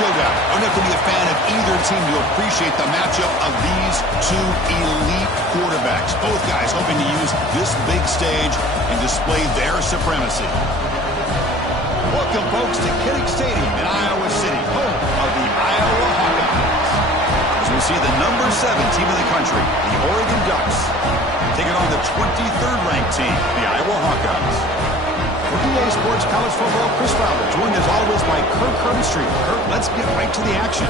showdown. Don't have to be a fan of either team to appreciate the matchup of these two elite quarterbacks. Both guys hoping to use this big stage and display their supremacy. Welcome, folks, to Kinnick Stadium in Iowa City, home of the Iowa Hawkeyes. As we see the number 7 team in the country, the Oregon Ducks, taking on the 23rd ranked team, the Iowa Hawkeyes. For EA Sports College Football, Chris Fowler, joined as always by Kirk Herbstreit. Kirk, let's get right to the action.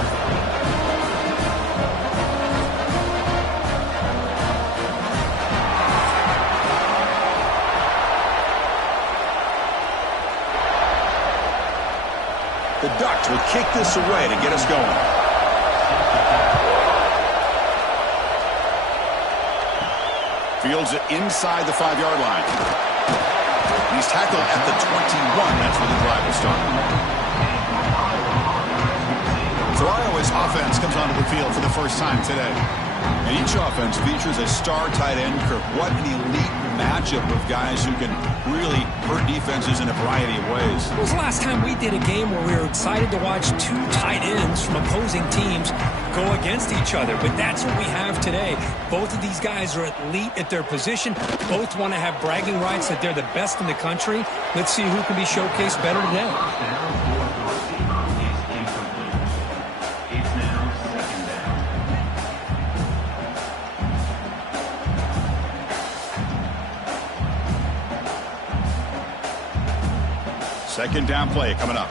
The Ducks will kick this away to get us going. Fields it inside the 5-yard line. He's tackled at the 21. That's where the drive will start. So Iowa's offense comes onto the field for the first time today. And each offense features a star tight end. Kirk, what an elite matchup of guys who can really hurt defenses in a variety of ways. When was the last time we did a game where we were excited to watch two tight ends from opposing teams go against each other? But that's what we have today. Both of these guys are elite at their position. Both want to have bragging rights that they're the best in the country. Let's see who can be showcased better today. Second down play coming up.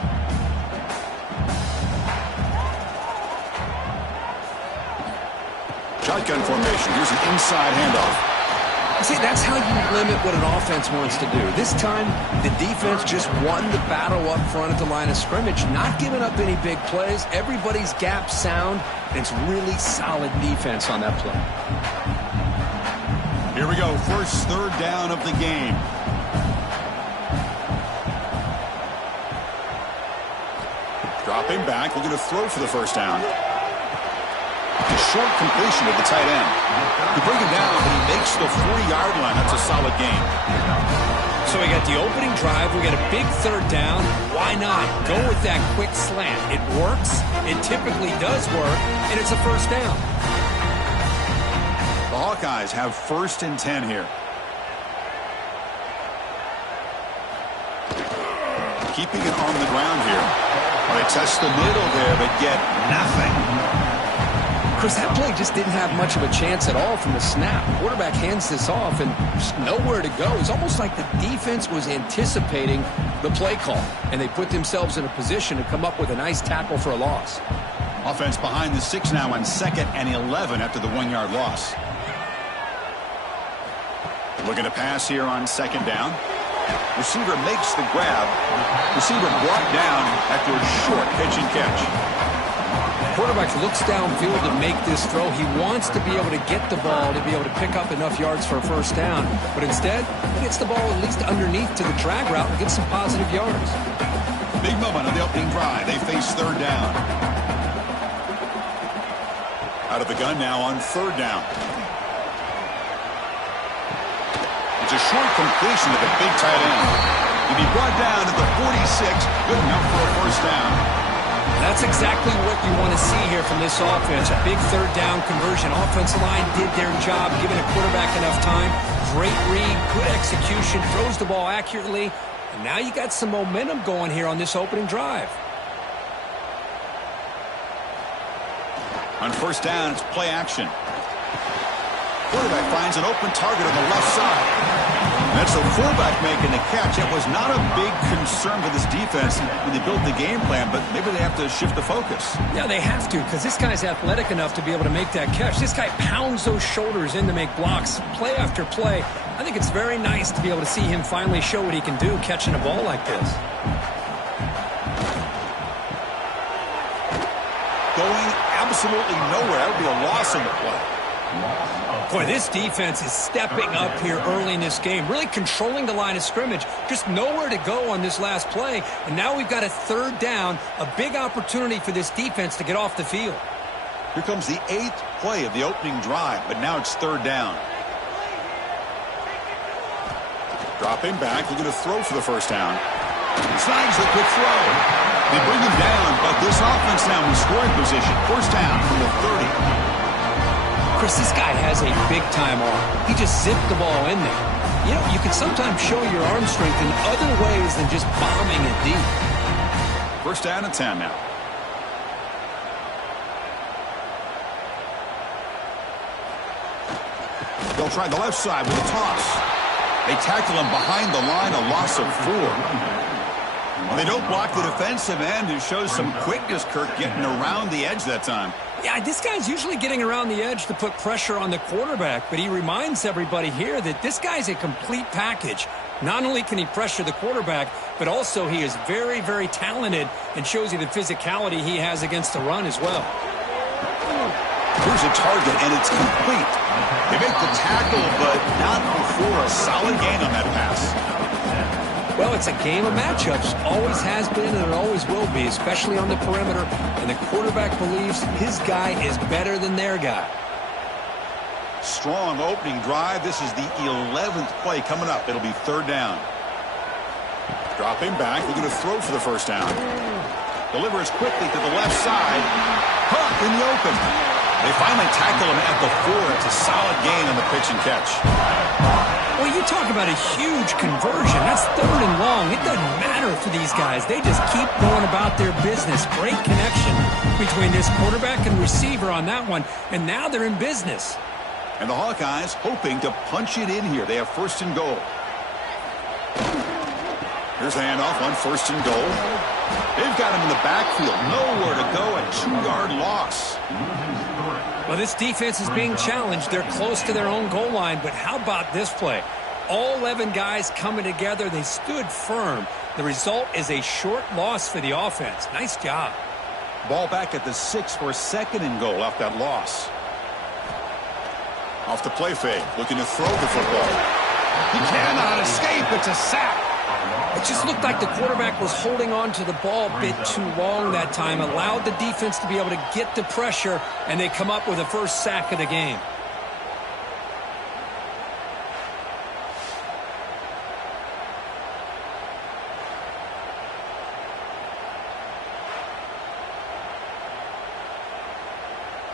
Shotgun formation. Here's an inside handoff. See, that's how you limit what an offense wants to do. This time, the defense just won the battle up front at the line of scrimmage, not giving up any big plays. Everybody's gap sound, and it's really solid defense on that play. Here we go. First third down of the game. Dropping back, looking to throw for the first down. A short completion to the tight end. You bring him down, but he makes the 40-yard line. That's a solid gain. So we got the opening drive. We got a big third down. Why not? Go with that quick slant. It works. It typically does work, and it's a first down. The Hawkeyes have 1st and 10 here. Keeping it on the ground here. They test the middle there, but get nothing. Chris, that play just didn't have much of a chance at all from the snap. Quarterback hands this off and just nowhere to go. It's almost like the defense was anticipating the play call, and they put themselves in a position to come up with a nice tackle for a loss. Offense behind the 6 now on 2nd and 11 after the 1-yard loss. Looking to pass here on 2nd down. Receiver makes the grab. Receiver brought down after a short pitch and catch. Quarterback looks downfield to make this throw. He wants to be able to get the ball to be able to pick up enough yards for a first down. But instead, he gets the ball at least underneath to the drag route and gets some positive yards. Big moment on the opening drive. They face 3rd down. Out of the gun now on 3rd down. It's a short completion to the big tight end. He'll be brought down at the 46. Good enough for a first down. That's exactly what you want to see here from this offense. A big 3rd down conversion. Offensive line did their job, giving a quarterback enough time. Great read, good execution, throws the ball accurately. And now you got some momentum going here on this opening drive. On 1st down, it's play action. Quarterback finds an open target on the left side. That's the fullback making the catch. That was not a big concern for this defense when they built the game plan, but maybe they have to shift the focus. Yeah, they have to, because this guy's athletic enough to be able to make that catch. This guy pounds those shoulders in to make blocks, play after play. I think it's very nice to be able to see him finally show what he can do catching a ball like this. Going absolutely nowhere. That would be a loss in the play. Boy, this defense is stepping up here early in this game, really controlling the line of scrimmage. Just nowhere to go on this last play, and now we've got a 3rd down, a big opportunity for this defense to get off the field. Here comes the 8th play of the opening drive, but now it's 3rd down. Dropping back, looking to throw for the first down. Snags the quick throw. They bring him down, but this offense now in scoring position. First down from the 30. Chris, this guy has a big-time arm. He just zipped the ball in there. You know, you can sometimes show your arm strength in other ways than just bombing it deep. First down and 10 now. They'll try the left side with a toss. They tackle him behind the line, a loss of 4. Well, they don't block the defensive end, who shows some quickness, Kirk, getting around the edge that time. Yeah, this guy's usually getting around the edge to put pressure on the quarterback, but he reminds everybody here that this guy's a complete package. Not only can he pressure the quarterback, but also he is very, very talented and shows you the physicality he has against the run as well. Here's a target, and it's complete. They make the tackle, but not before a solid gain on that pass. Well, it's a game of matchups. Always has been, and it always will be, especially on the perimeter. And the quarterback believes his guy is better than their guy. Strong opening drive. This is the 11th play coming up. It'll be third down. Dropping back. They're going to throw for the first down. Delivers quickly to the left side. Hunt in the open. They finally tackle him at the 4. It's a solid gain on the pitch and catch. Well, you talk about a huge conversion. That's third and long. It doesn't matter for these guys. They just keep going about their business. Great connection between this quarterback and receiver on that one. And now they're in business. And the Hawkeyes hoping to punch it in here. They have first and goal. Here's a handoff on first and goal. They've got him in the backfield. Nowhere to go. A 2-yard loss. Well, this defense is being challenged. They're close to their own goal line, but how about this play? All 11 guys coming together. They stood firm. The result is a short loss for the offense. Nice job. Ball back at the 6 for second and goal off that loss. Off the play fake. Looking to throw the football. He cannot escape. It's a sack. It just looked like the quarterback was holding on to the ball a bit too long that time, allowed the defense to be able to get the pressure, and they come up with the first sack of the game.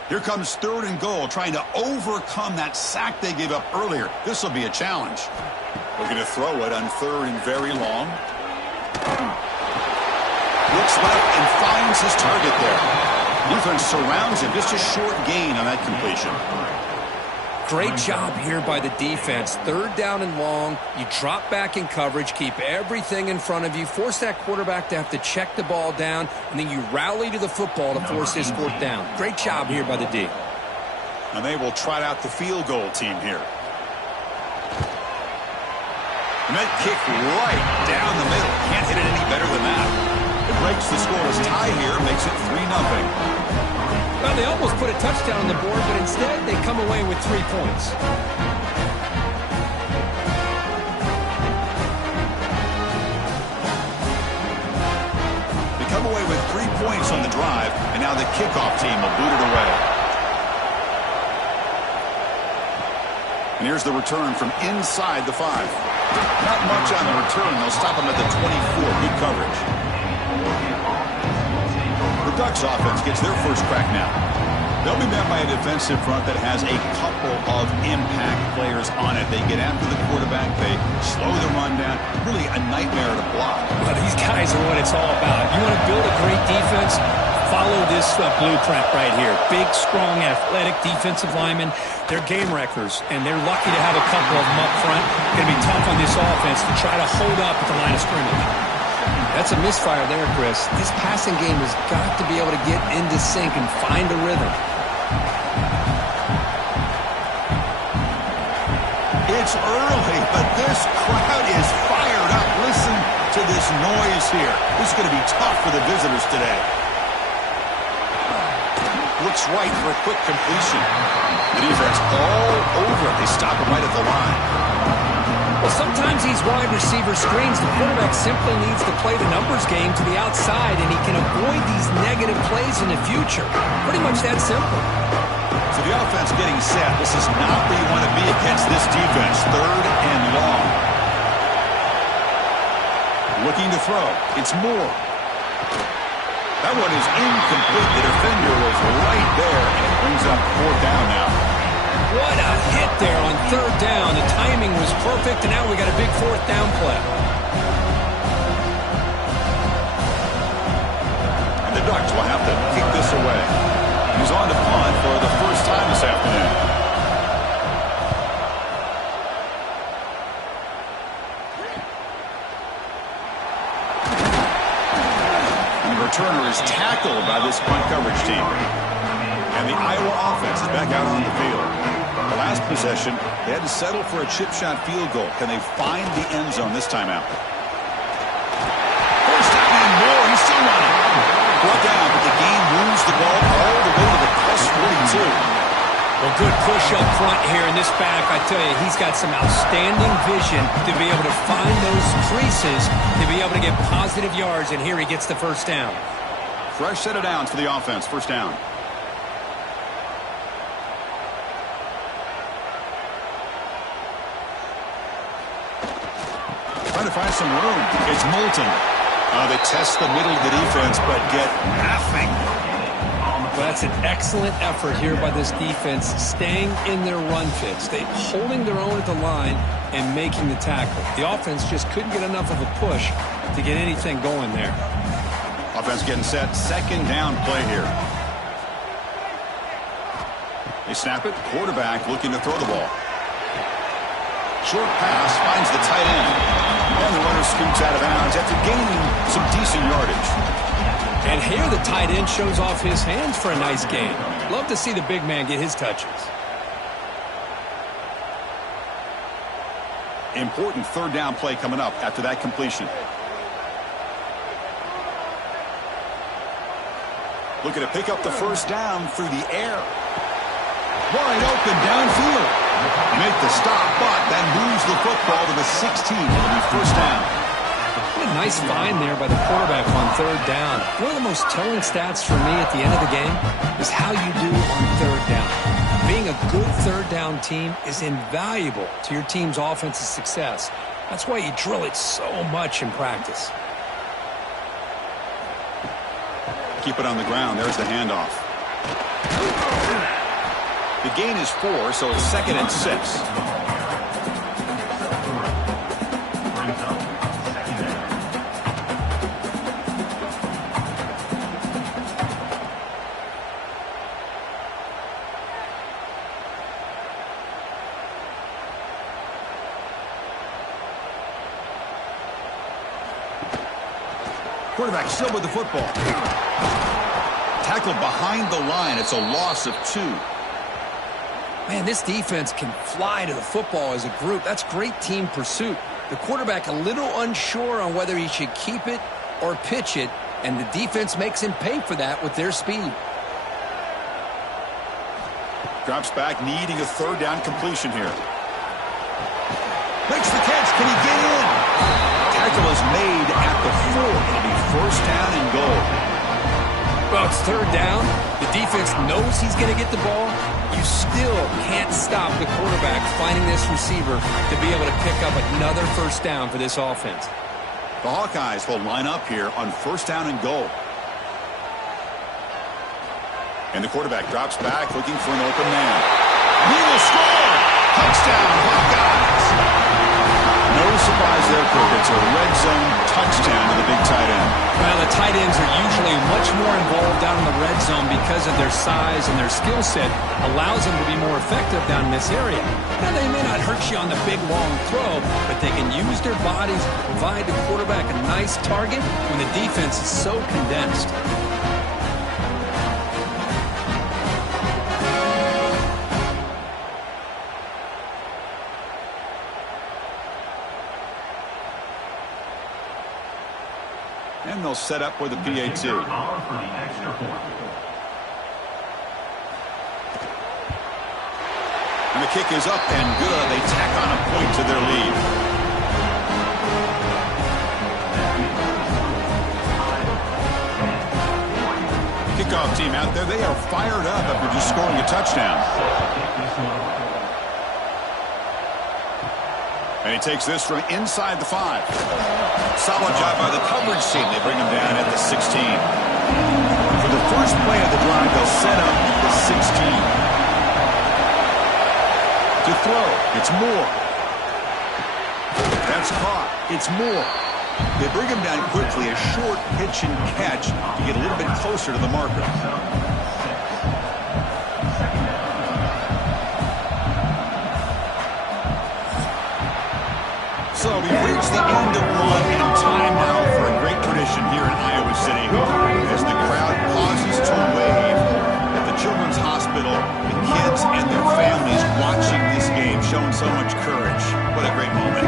Here comes third and goal, trying to overcome that sack they gave up earlier. This will be a challenge. Looking to throw it on third and very long. Looks left and finds his target there. Defense surrounds him. Just a short gain on that completion. Great job here by the defense. Third down and long. You drop back in coverage, keep everything in front of you, force that quarterback to have to check the ball down, and then you rally to the football to force his fourth down. Great job here by the D. And they will trot out the field goal team here. And that kick right down the middle. Can't hit it any better than that. It breaks the scoreless tie here, makes it 3-0. Well, they almost put a touchdown on the board, but instead they come away with 3 points. They come away with 3 points on the drive, and now the kickoff team will boot it away. And here's the return from inside the 5. Not much on the return. They'll stop him at the 24. Good coverage. The Ducks offense gets their first crack now. They'll be met by a defensive front that has a couple of impact players on it. They get after the quarterback. They slow the run down. Really a nightmare to block. Well, these guys are what it's all about. You want to build a great defense? Follow this blueprint right here. Big, strong, athletic defensive linemen. They're game wreckers, and they're lucky to have a couple of them up front. Going to be tough on this offense to try to hold up at the line of scrimmage. That's a misfire there, Chris. This passing game has got to be able to get into sync and find a rhythm. It's early, but this crowd is fired up. Listen to this noise here. This is going to be tough for the visitors today. Looks right for a quick completion. The defense all over it. They stop him right at the line. Well, sometimes these wide receiver screens, the quarterback simply needs to play the numbers game to the outside, and he can avoid these negative plays in the future. Pretty much that simple. So the offense getting set. This is not where you want to be against this defense. Third and long. Looking to throw. It's Moore. That one is incomplete. The defender was right there, and it brings up fourth down now. What a hit there on third down. The timing was perfect, and now we got a big fourth down play. And the Ducks will have to kick this away. He's on to punt for the first time this afternoon. And the returner is tackled by this punt coverage team. And the Iowa offense is back out on the field. The last possession, they had to settle for a chip shot field goal. Can they find the end zone this time out? First down and more. He's still running. Brought down, but the game moves the ball all the way to the plus 42. Well, good push up front here in this back. I tell you, he's got some outstanding vision to be able to find those creases, to be able to get positive yards, and here he gets the first down. Fresh set of downs for the offense. First down. Trying to find some room. It's Moulton. They test the middle of the defense, but get nothing. Well, that's an excellent effort here by this defense, staying in their run fits. They holding their own at the line and making the tackle. The offense just couldn't get enough of a push to get anything going there. Offense getting set. Second down play here. They snap it. Quarterback looking to throw the ball. Short pass finds the tight end. And the runner scoots out of bounds after gaining some decent yardage. And here the tight end shows off his hands for a nice gain. Love to see the big man get his touches. Important third down play coming up after that completion. Looking to pick up the first down through the air. Wide open downfield. Make the stop, but then moves the football to the 16. It'll be first down. What a nice find there by the quarterback on third down. One of the most telling stats for me at the end of the game is how you do on third down. Being a good third down team is invaluable to your team's offensive success. That's why you drill it so much in practice. Keep it on the ground. There's the handoff. The gain is 4, so it's 2nd and 6. Quarterback still with the football. Tackled behind the line. It's a loss of 2. Man, this defense can fly to the football as a group. That's great team pursuit. The quarterback a little unsure on whether he should keep it or pitch it, and the defense makes him pay for that with their speed. Drops back, needing a third down completion here. Makes the catch. Can he get in? Tackle is made at the 4. It'll be first down and goal. Well, it's third down. The defense knows he's going to get the ball. You still can't stop the quarterback finding this receiver to be able to pick up another first down for this offense. The Hawkeyes will line up here on first down and goal. And the quarterback drops back looking for an open man. He will score! Touchdown, Hawkeyes! No surprise there, Kirk. It's a red zone touchdown to the big tight end. Well, the tight ends are usually much more involved down in the red zone because of their size and their skill set allows them to be more effective down in this area. Now, they may not hurt you on the big, long throw, but they can use their bodies to provide the quarterback a nice target when the defense is so condensed. And they'll set up with a PAT. And the kick is up and good. They tack on a point to their lead. Kickoff team out there. They are fired up after just scoring a touchdown. And he takes this from inside the 5. Solid job by the coverage team. They bring him down at the 16. For the first play of the drive, they'll set up the 16. To throw, it's Moore. That's caught. It's Moore. They bring him down quickly, a short pitch and catch to get a little bit closer to the marker. So we've reached the end of one, and time now for a great tradition here in Iowa City as the crowd pauses to wave at the Children's Hospital, the kids and their families watching this game, showing so much courage. What a great moment.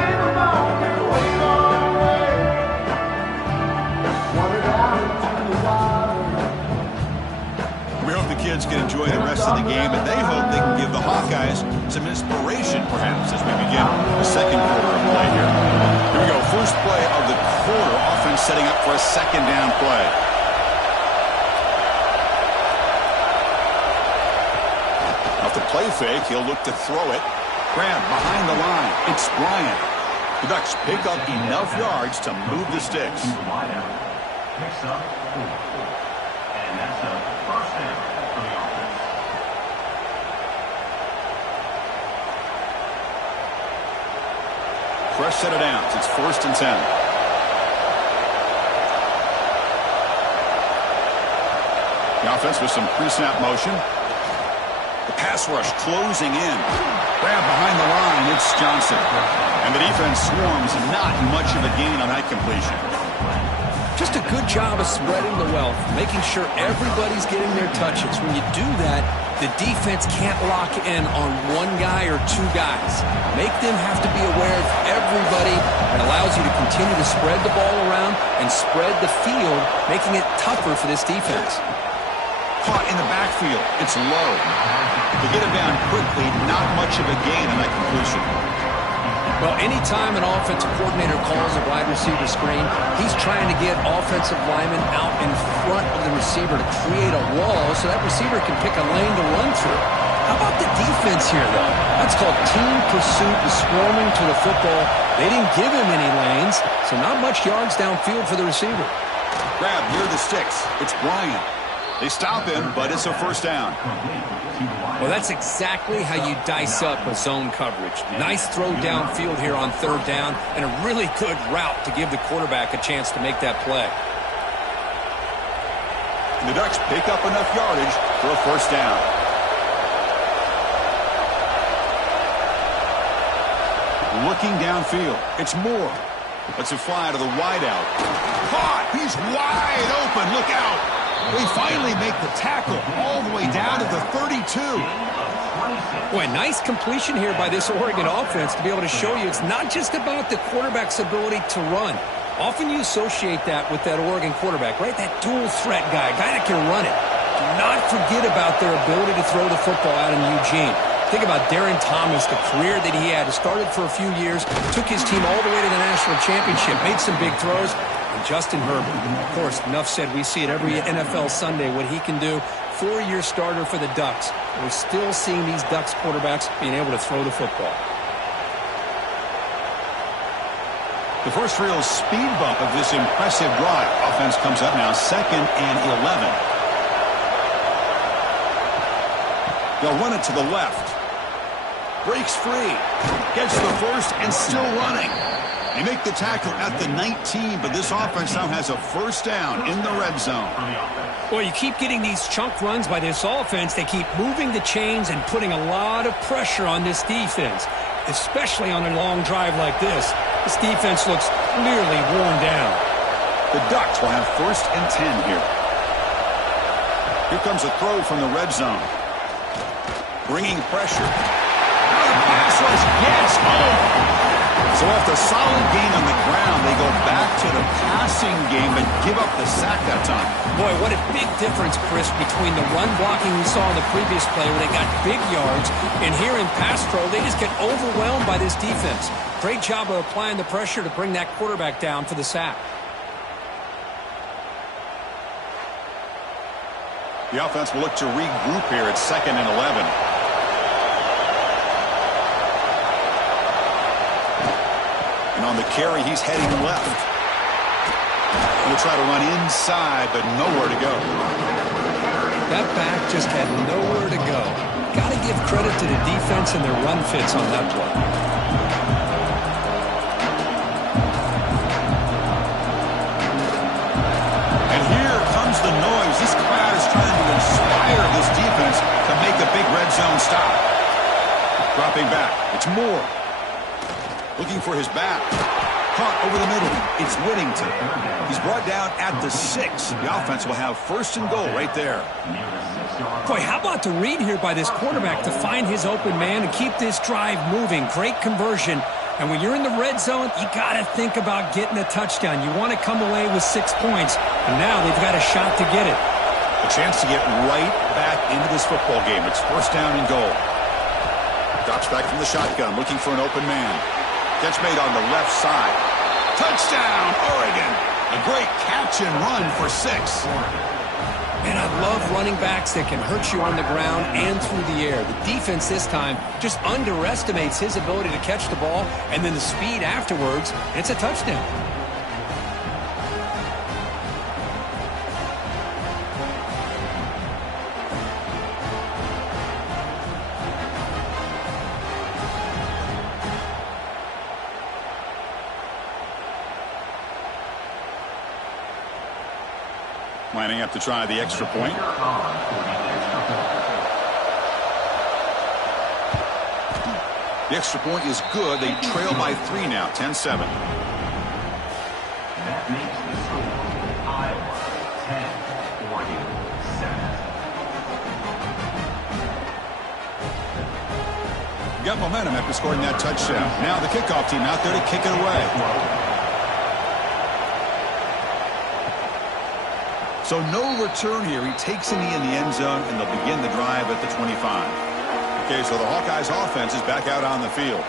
We hope the kids can enjoy the rest of the game, and they hope they can give the Hawkeyes some inspiration, perhaps, as we begin the second quarter of play here. Here we go, first play of the quarter. Offense setting up for a second down play. Off the play fake, he'll look to throw it. Grab behind the line. It's Bryant. The Ducks pick up enough yards to move the sticks. Picks up 4. And that's a first down for the offense. Fresh set of downs. It's 1st and 10. The offense with some pre-snap motion. The pass rush closing in. Grab behind the line. It's Johnson. And the defense swarms. Not much of a gain on that completion. Just a good job of spreading the wealth, making sure everybody's getting their touches. When you do that, the defense can't lock in on one guy or two guys. Make them have to be aware of everybody. It allows you to continue to spread the ball around and spread the field, making it tougher for this defense. Caught in the backfield. It's low. To get him down quickly, not much of a gain on that completion. Well, anytime an offensive coordinator calls a wide receiver screen, he's trying to get offensive linemen out in front of the receiver to create a wall so that receiver can pick a lane to run through. How about the defense here, though? That's called team pursuit and swarming to the football. They didn't give him any lanes, so not much yards downfield for the receiver. Grab near the sticks. It's Bryant. They stop him, but it's a first down. Well, that's exactly how you dice up a zone coverage. Nice throw downfield here on 3rd down, and a really good route to give the quarterback a chance to make that play. And the Ducks pick up enough yardage for a first down. Looking downfield. It's Moore. Lets it fly to the wideout. Caught! He's wide open. Look out! They finally make the tackle all the way down to the 32. Boy, nice completion here by this Oregon offense to be able to show you it's not just about the quarterback's ability to run. Often you associate that with that Oregon quarterback, right? That dual threat guy that can run it. Do not forget about their ability to throw the football out in Eugene. Think about Darren Thomas, the career that he had. He started for a few years, took his team all the way to the national championship, made some big throws. And Justin Herbert, of course, enough said, we see it every NFL Sunday, what he can do. 4-year starter for the Ducks. We're still seeing these Ducks quarterbacks being able to throw the football. The first real speed bump of this impressive drive. Offense comes up now 2nd and 11. They'll run it to the left. Breaks free. Gets the first and still running. They make the tackle at the 19, but this offense now has a first down in the red zone. Well, you keep getting these chunk runs by this offense. They keep moving the chains and putting a lot of pressure on this defense, especially on a long drive like this. This defense looks clearly worn down. The Ducks will have 1st and 10 here. Here comes a throw from the red zone. Bringing pressure. Now the pass rush gets home. So after a solid gain on the ground, they go back to the passing game and give up the sack that time. Boy, what a big difference, Chris, between the run blocking we saw in the previous play where they got big yards, and here in pass pro, they just get overwhelmed by this defense. Great job of applying the pressure to bring that quarterback down for the sack. The offense will look to regroup here at 2nd and 11. And on the carry, he's heading left. He'll try to run inside, but nowhere to go. That back just had nowhere to go. Got to give credit to the defense and their run fits on that play. And here comes the noise. This crowd is trying to inspire this defense to make a big red zone stop. Dropping back. It's Moore. Looking for his back. Caught over the middle. It's Whittington. He's brought down at the 6. The offense will have first and goal right there. Boy, how about the read here by this quarterback to find his open man and keep this drive moving. Great conversion. And when you're in the red zone, you got to think about getting a touchdown. You want to come away with 6 points. And now they've got a shot to get it. A chance to get right back into this football game. It's first down and goal. Drops back from the shotgun, looking for an open man. Catch made on the left side. Touchdown, Oregon. A great catch and run for 6. And I love running backs that can hurt you on the ground and through the air. The defense this time just underestimates his ability to catch the ball, and then the speed afterwards, it's a touchdown. Lining up to try the extra point. The extra point is good. They trail by 3 now, 10-7. That makes the score Iowa 10-47. Got momentum after scoring that touchdown. Now the kickoff team out there to kick it away. So no return here. He takes a knee in the end zone, and they'll begin the drive at the 25. Okay, so the Hawkeyes offense is back out on the field.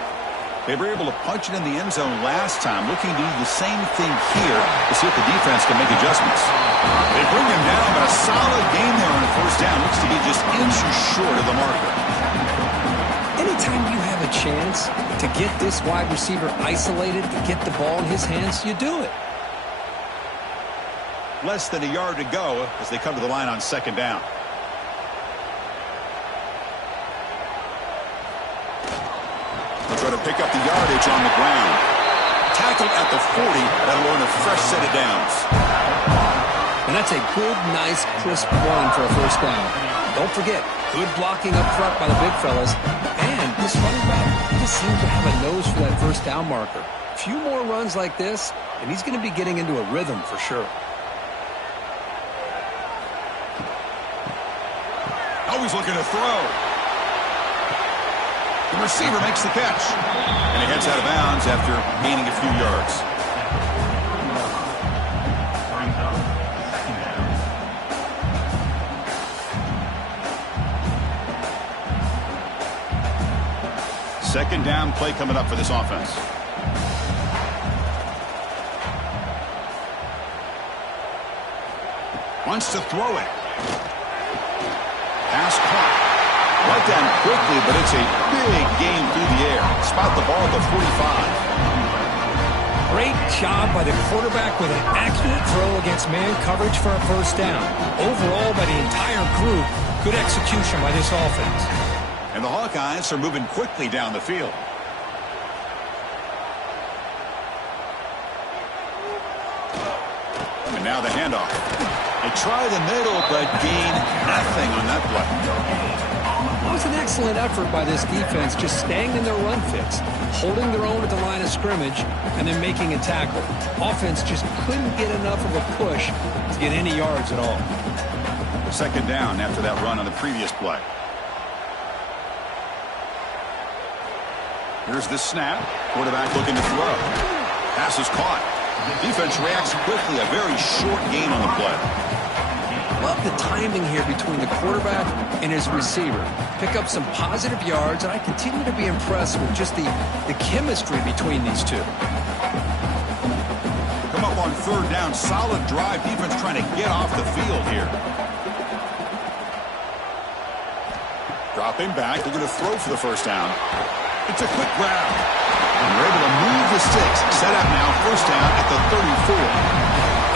They were able to punch it in the end zone last time, looking to do the same thing here to see if the defense can make adjustments. They bring him down, but a solid game there on first down. Looks to be just inches short of the marker. Anytime you have a chance to get this wide receiver isolated, to get the ball in his hands, you do it. Less than a yard to go as they come to the line on second down. They'll try to pick up the yardage on the ground. Tackled at the 40. That'll earn a fresh set of downs. And that's a good, nice, crisp run for a first down. Don't forget, good blocking up front by the big fellas. And this running back just seems to have a nose for that first down marker. A few more runs like this, and he's going to be getting into a rhythm for sure. Always looking to throw. The receiver makes the catch. And he heads out of bounds after gaining a few yards. Second down play coming up for this offense. Wants to throw it. Pass caught. Right down quickly, but it's a big gain through the air. Spot the ball at the 45. Great job by the quarterback with an accurate throw against man coverage for a first down. Overall, by the entire group, good execution by this offense. And the Hawkeyes are moving quickly down the field. And now the handoff. They try the middle, but gain nothing on that play. It was an excellent effort by this defense, just staying in their run fits, holding their own at the line of scrimmage, and then making a tackle. Offense just couldn't get enough of a push to get any yards at all. Second down after that run on the previous play. Here's the snap. Quarterback looking to throw. Pass is caught. Defense reacts quickly. A very short gain on the play. Love the timing here between the quarterback and his receiver. Pick up some positive yards, and I continue to be impressed with just the chemistry between these two. Come up on third down. Solid drive. Defense trying to get off the field here. Dropping back. They're going to throw for the first down. It's a quick grab. And they're able to move the sticks. Set up now, first down at the 34.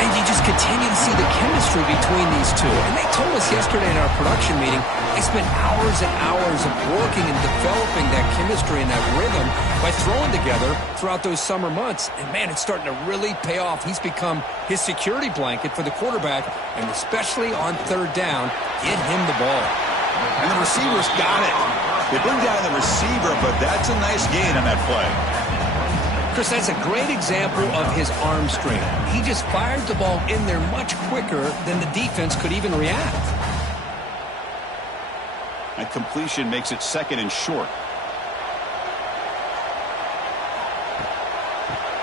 And you just continue to see the chemistry between these two. And they told us yesterday in our production meeting, they spent hours and hours of working and developing that chemistry and that rhythm by throwing together throughout those summer months. And, man, it's starting to really pay off. He's become his security blanket for the quarterback, and especially on third down, get him the ball. And the receivers got it. They bring down the receiver, but that's a nice gain on that play. Chris, that's a great example of his arm strength. He just fired the ball in there much quicker than the defense could even react. That completion makes it second and short.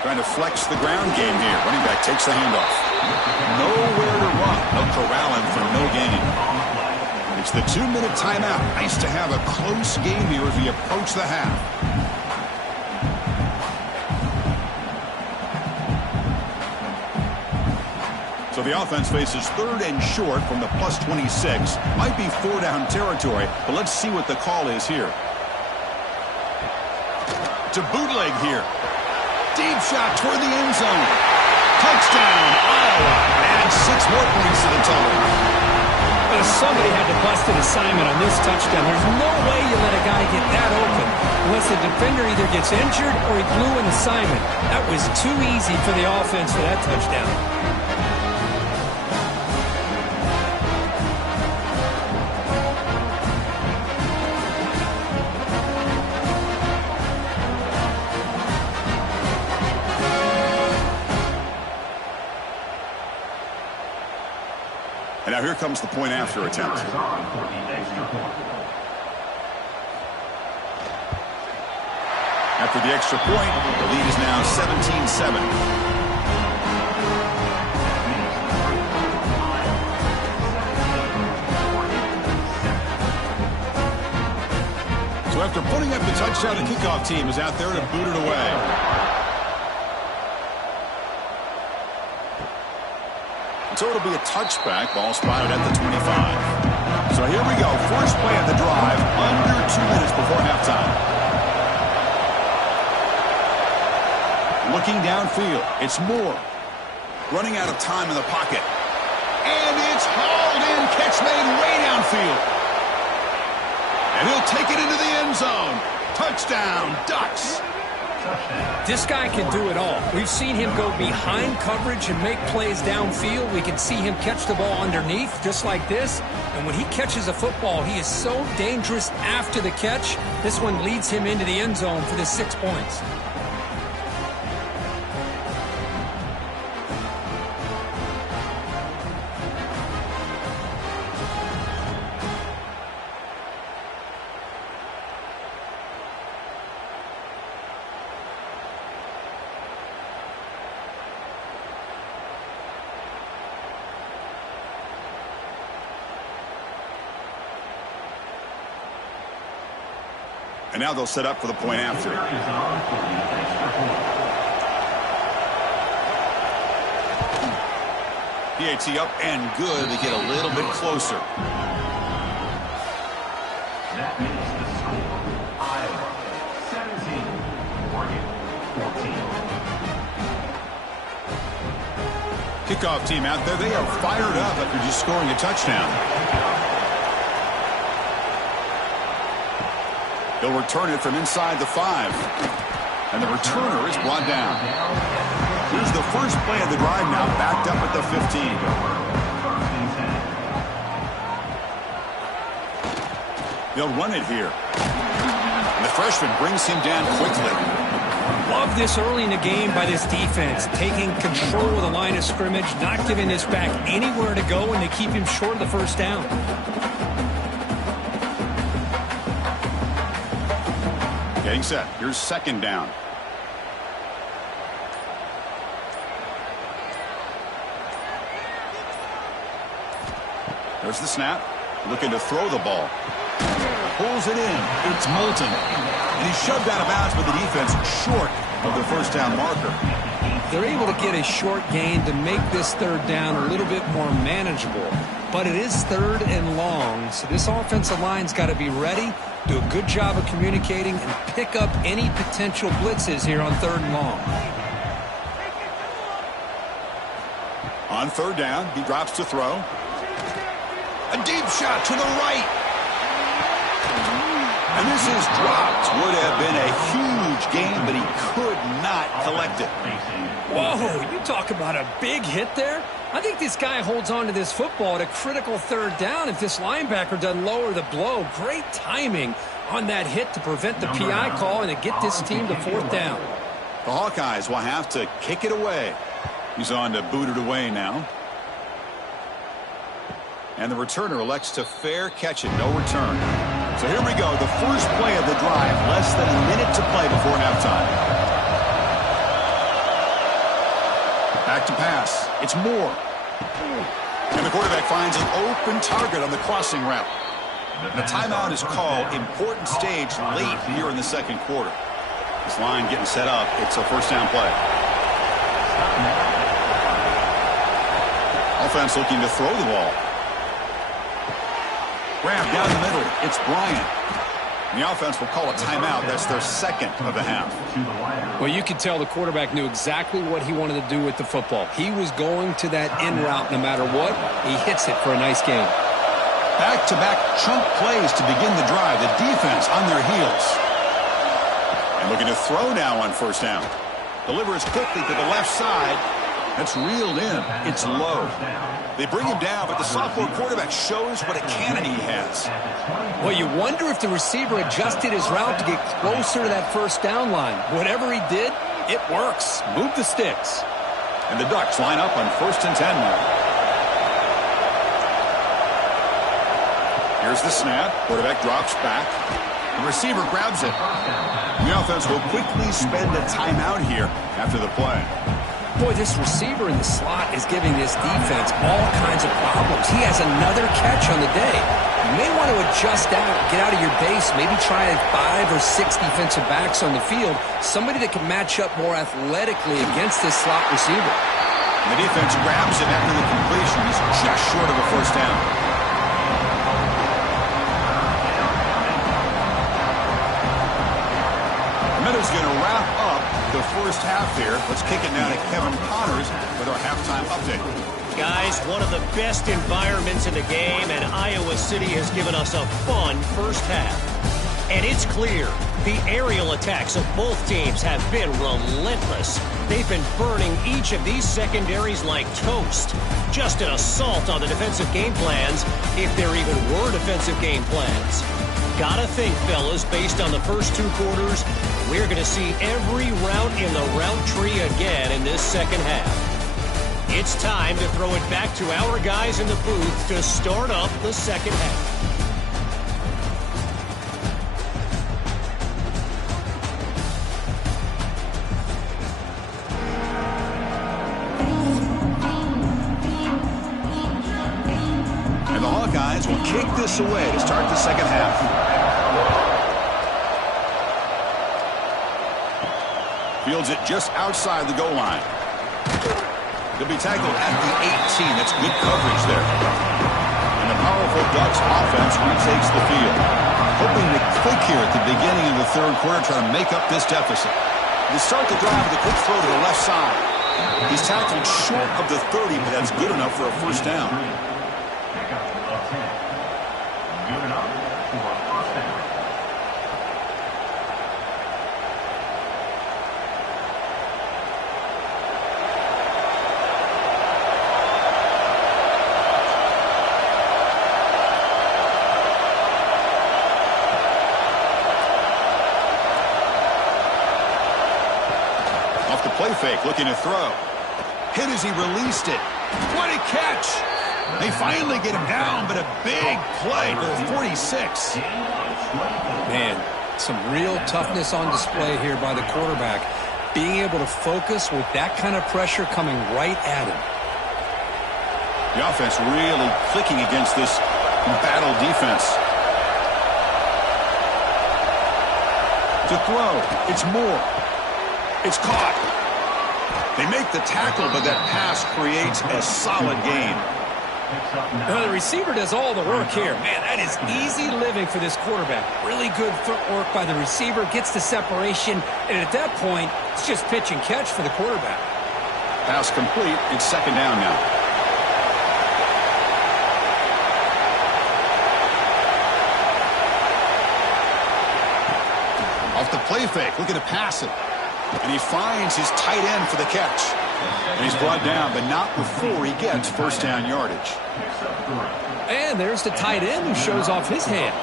Trying to flex the ground game here. Running back takes the handoff. Nowhere to run. They'll corral him for no gain. It's the 2-minute timeout. Nice to have a close game here as we approach the half. So the offense faces third and short from the +26. Might be 4-down territory, but let's see what the call is here. To bootleg here. Deep shot toward the end zone. Touchdown, Iowa. And 6 more points to the total. Somebody had to bust an assignment on this touchdown. There's no way you let a guy get that open unless the defender either gets injured or he blew an assignment. That was too easy for the offense for that touchdown. And now here comes the point after attempt. After the extra point, the lead is now 17-7. So after putting up the touchdown, the kickoff team is out there to boot it away. So it'll be a touchback. Ball spotted at the 25. So here we go. First play of the drive. Under 2 minutes before halftime. Looking downfield. It's Moore. Running out of time in the pocket. And it's hauled in. Catch made way downfield. And he'll take it into the end zone. Touchdown, Ducks. This guy can do it all. We've seen him go behind coverage and make plays downfield. We can see him catch the ball underneath just like this. And when he catches a football, he is so dangerous after the catch. This one leads him into the end zone for the 6 points. And now they'll set up for the point after. PAT up and good. They get a little bit closer. That makes the score. Iowa 17, Oregon 14. Kickoff team out there. They are fired up after just scoring a touchdown. They'll return it from inside the 5. And the returner is brought down. Here's the first play of the drive now, backed up at the 15. They'll run it here. And the freshman brings him down quickly. Love this early in the game by this defense, taking control of the line of scrimmage, not giving this back anywhere to go, and they keep him short of the first down. Getting set. Here's second down. There's the snap. Looking to throw the ball. Pulls it in. It's Moulton. And he's shoved out of bounds by the defense short of the first down marker. they're able to get a short gain to make this third down a little bit more manageable. But it is third and long, so this offensive line's got to be ready, do a good job of communicating, and pick up any potential blitzes here on third and long. On third down, he drops to throw. A deep shot to the right. And this is dropped. Would have been a huge gain, but he could not collect it. Whoa, you talk about a big hit there. I think this guy holds on to this football at a critical third down if this linebacker doesn't lower the blow. Great timing on that hit to prevent the PI call and to get this team to fourth down. The Hawkeyes will have to kick it away. He's on to boot it away now. And the returner elects to fair catch it. No return. So here we go. The first play of the drive. Less than a minute to play before halftime. Back to pass. It's Moore. And the quarterback finds an open target on the crossing route. The timeout is called. Important stage late here in the second quarter. This line getting set up. It's a first down play. Offense looking to throw the ball. Grab down the middle. It's Bryant. The offense will call a timeout. That's their second of the half. Well, you could tell the quarterback knew exactly what he wanted to do with the football. He was going to that in route no matter what. He hits it for a nice gain. Back-to-back chunk plays to begin the drive. The defense on their heels. And looking to throw now on first down. Delivers quickly to the left side. That's reeled in. It's low. They bring him down, but the sophomore quarterback shows what a cannon he has. Well, you wonder if the receiver adjusted his route to get closer to that first down line. Whatever he did, it works. Move the sticks. And the Ducks line up on 1st and 10 now. Here's the snap. Quarterback drops back. The receiver grabs it. The offense will quickly spend a timeout here after the play. Boy, this receiver in the slot is giving this defense all kinds of problems. He has another catch on the day. You may want to adjust out, get out of your base, maybe try 5 or 6 defensive backs on the field, somebody that can match up more athletically against this slot receiver. And the defense grabs it after the completion. He's just short of a first down. The minute's going to wrap up the first half here. Let's kick it now to Kevin Connors with our halftime update. Guys, one of the best environments in the game, and Iowa City has given us a fun first half. And it's clear, the aerial attacks of both teams have been relentless. They've been burning each of these secondaries like toast. Just an assault on the defensive game plans, if there even were defensive game plans. Gotta think, fellas, based on the first 2 quarters, we're going to see every route in the route tree again in this second half. It's time to throw it back to our guys in the booth to start up the second half. And the Hawkeyes will kick this away to start the second half. Fields it just outside the goal line. They'll be tackled at the 18. That's good coverage there. And the powerful Ducks offense retakes the field. Hoping to click here at the beginning of the third quarter, try to make up this deficit. They start the drive with a quick throw to the left side. He's tackled short of the 30, but that's good enough for a first down. Good enough for a first down. Play fake, looking to throw. Hit as he released it. What a catch! They finally get him down, but a big play for 46. Man, some real toughness on display here by the quarterback. Being able to focus with that kind of pressure coming right at him. The offense really clicking against this battle defense. To throw, it's Moore. It's caught. They make the tackle, but that pass creates a solid gain. Well, the receiver does all the work here. Man, that is easy living for this quarterback. Really good footwork by the receiver, gets the separation, and at that point, it's just pitch and catch for the quarterback. Pass complete. It's second down now. Off the play fake, looking to pass it. And he finds his tight end for the catch. And he's brought down, but not before he gets first down yardage. And there's the tight end who shows off his hands.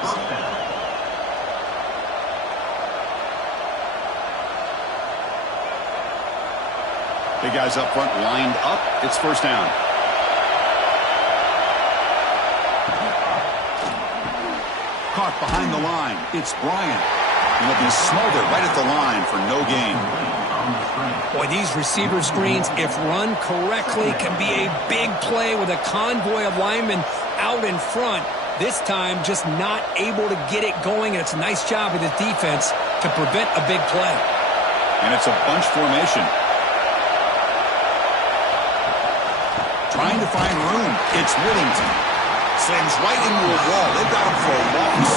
Big guys up front lined up. It's first down. Caught behind the line. It's Bryant. He'll be smothered right at the line for no gain. Boy, these receiver screens, if run correctly, can be a big play with a convoy of linemen out in front. This time, just not able to get it going, and it's a nice job of the defense to prevent a big play. And it's a bunch formation. Trying to find room. It's Whittington. Slams right into a wall. They've got him for a loss.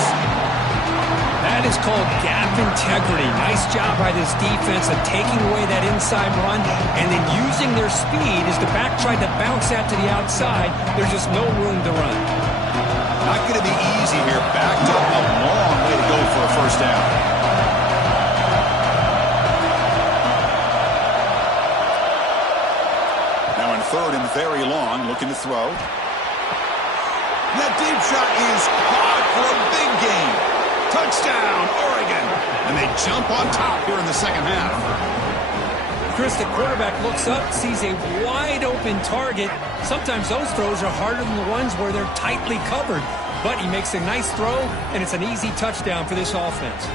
That is called gap integrity. Nice job by this defense of taking away that inside run and then using their speed as the back tried to bounce that to the outside. There's just no room to run. Not going to be easy here. Backed up a long way to go for a first down. Now in third and very long, looking to throw. That deep shot is caught for a big gain. Touchdown, Oregon. And they jump on top here in the second half. Chris, the quarterback looks up, sees a wide-open target. Sometimes those throws are harder than the ones where they're tightly covered. But he makes a nice throw, and it's an easy touchdown for this offense.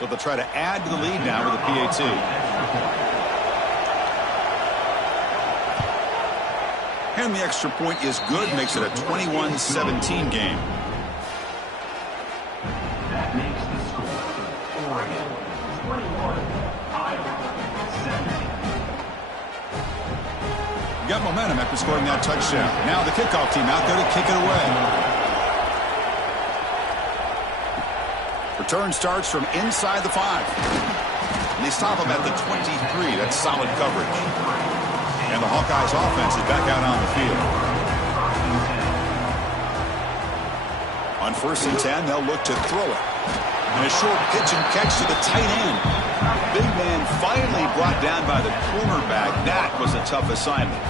So they'll try to add to the lead now with a PAT. And the extra point is good, makes it a 21-17 game. That makes the score Oregon 21, Iowa 17. Got momentum after scoring that touchdown. Now the kickoff team out there to kick it away. Return starts from inside the 5. And they stop him at the 23. That's solid coverage. And the Hawkeyes offense is back out on the field. On first and 10, they'll look to throw it. And a short pitch and catch to the tight end. Big man finally brought down by the cornerback. That was a tough assignment.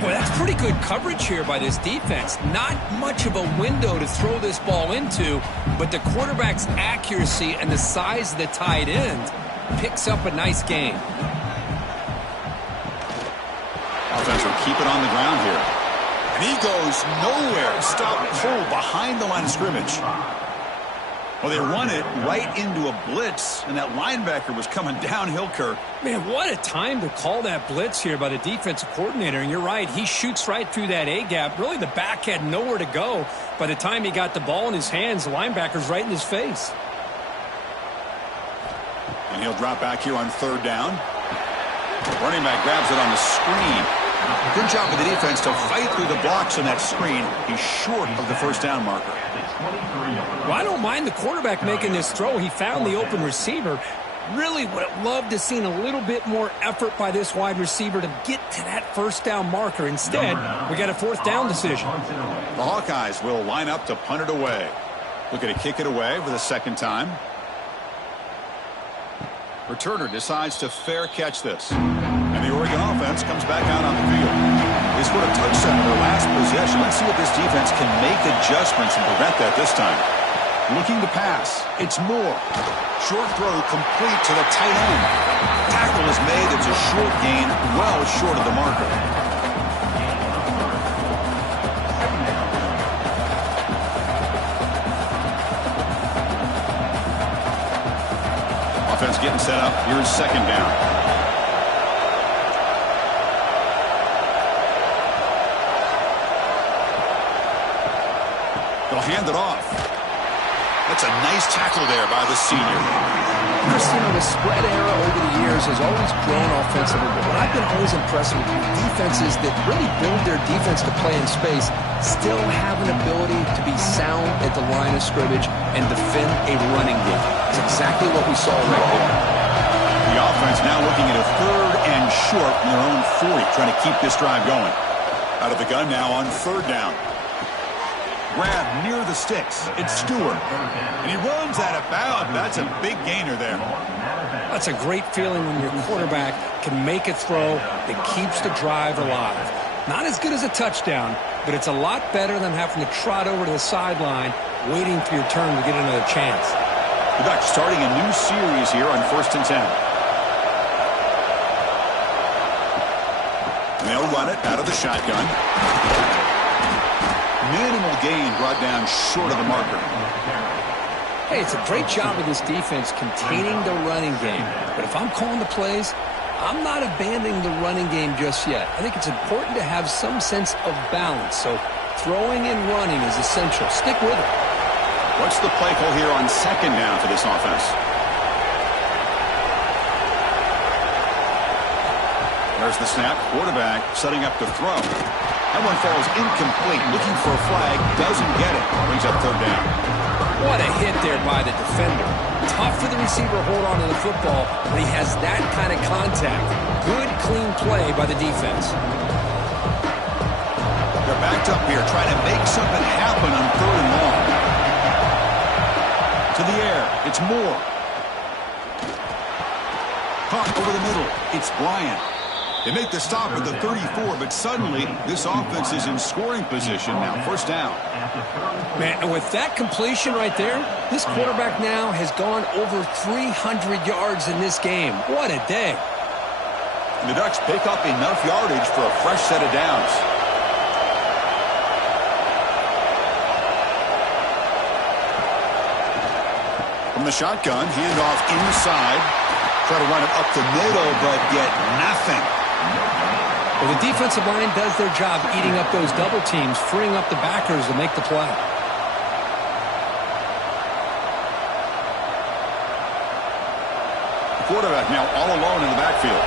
Boy, that's pretty good coverage here by this defense. Not much of a window to throw this ball into, but the quarterback's accuracy and the size of the tight end picks up a nice gain. Offense will keep it on the ground here. And he goes nowhere. Stop pull behind the line of scrimmage. Well, they run it right into a blitz, and that linebacker was coming downhill, Kirk. Man, what a time to call that blitz here by the defensive coordinator. And you're right, he shoots right through that A-gap. Really, the back had nowhere to go. By the time he got the ball in his hands, the linebacker's right in his face. And he'll drop back here on third down. Running back grabs it on the screen. Good job of the defense to fight through the blocks on that screen. He's short of the first down marker. Well, I don't mind the quarterback making this throw. He found the open receiver. Really would have loved to have seen a little bit more effort by this wide receiver to get to that first down marker. Instead, we got a fourth down decision. The Hawkeyes will line up to punt it away. Looking to kick it away for the second time. Returner decides to fair catch this. And the Oregon offense comes back out on the field. They scored a touchdown in their last possession. Let's see what this defense can make adjustments and prevent that this time. Looking to pass. It's Moore. Short throw complete to the tight end. Tackle is made. It's a short gain, well short of the marker. Here's second down. They'll hand it off. That's a nice tackle there by the senior. Chris, the spread era over the years has always grown offensively, but what I've been always impressed with defenses that really build their defense to play in space still have an ability to be sound at the line of scrimmage and defend a running game. It's exactly what we saw right there. The offense now looking at a 3rd and short in their own 40, trying to keep this drive going. Out of the gun now on 3rd down. Grab near the sticks. It's Stewart. And he runs out of bounds. That's a big gainer there. That's a great feeling when your quarterback can make a throw that keeps the drive alive. Not as good as a touchdown, but it's a lot better than having to trot over to the sideline waiting for your turn to get another chance. The Ducks starting a new series here on 1st and 10. They'll run it out of the shotgun. Minimal gain brought down short of the marker. Hey, it's a great job of this defense containing the running game. But if I'm calling the plays, I'm not abandoning the running game just yet. I think it's important to have some sense of balance. So throwing and running is essential. Stick with it. What's the play call here on 2nd down for this offense? There's the snap. Quarterback setting up to throw. That one falls incomplete. Looking for a flag. Doesn't get it. Brings up 3rd down. What a hit there by the defender. Tough for the receiver to hold on to the football, but he has that kind of contact. Good, clean play by the defense. They're backed up here trying to make something happen on 3rd and long. To the air. It's Moore. Caught over the middle. It's Bryant. They make the stop at the 34, but suddenly this offense is in scoring position now. 1st down. Man, and with that completion right there, this quarterback now has gone over 300 yards in this game. What a day. And the Ducks pick up enough yardage for a fresh set of downs. From the shotgun, handoff inside. Try to run it up the middle, but get nothing. Well, the defensive line does their job eating up those double teams, freeing up the backers to make the play. The quarterback now all alone in the backfield.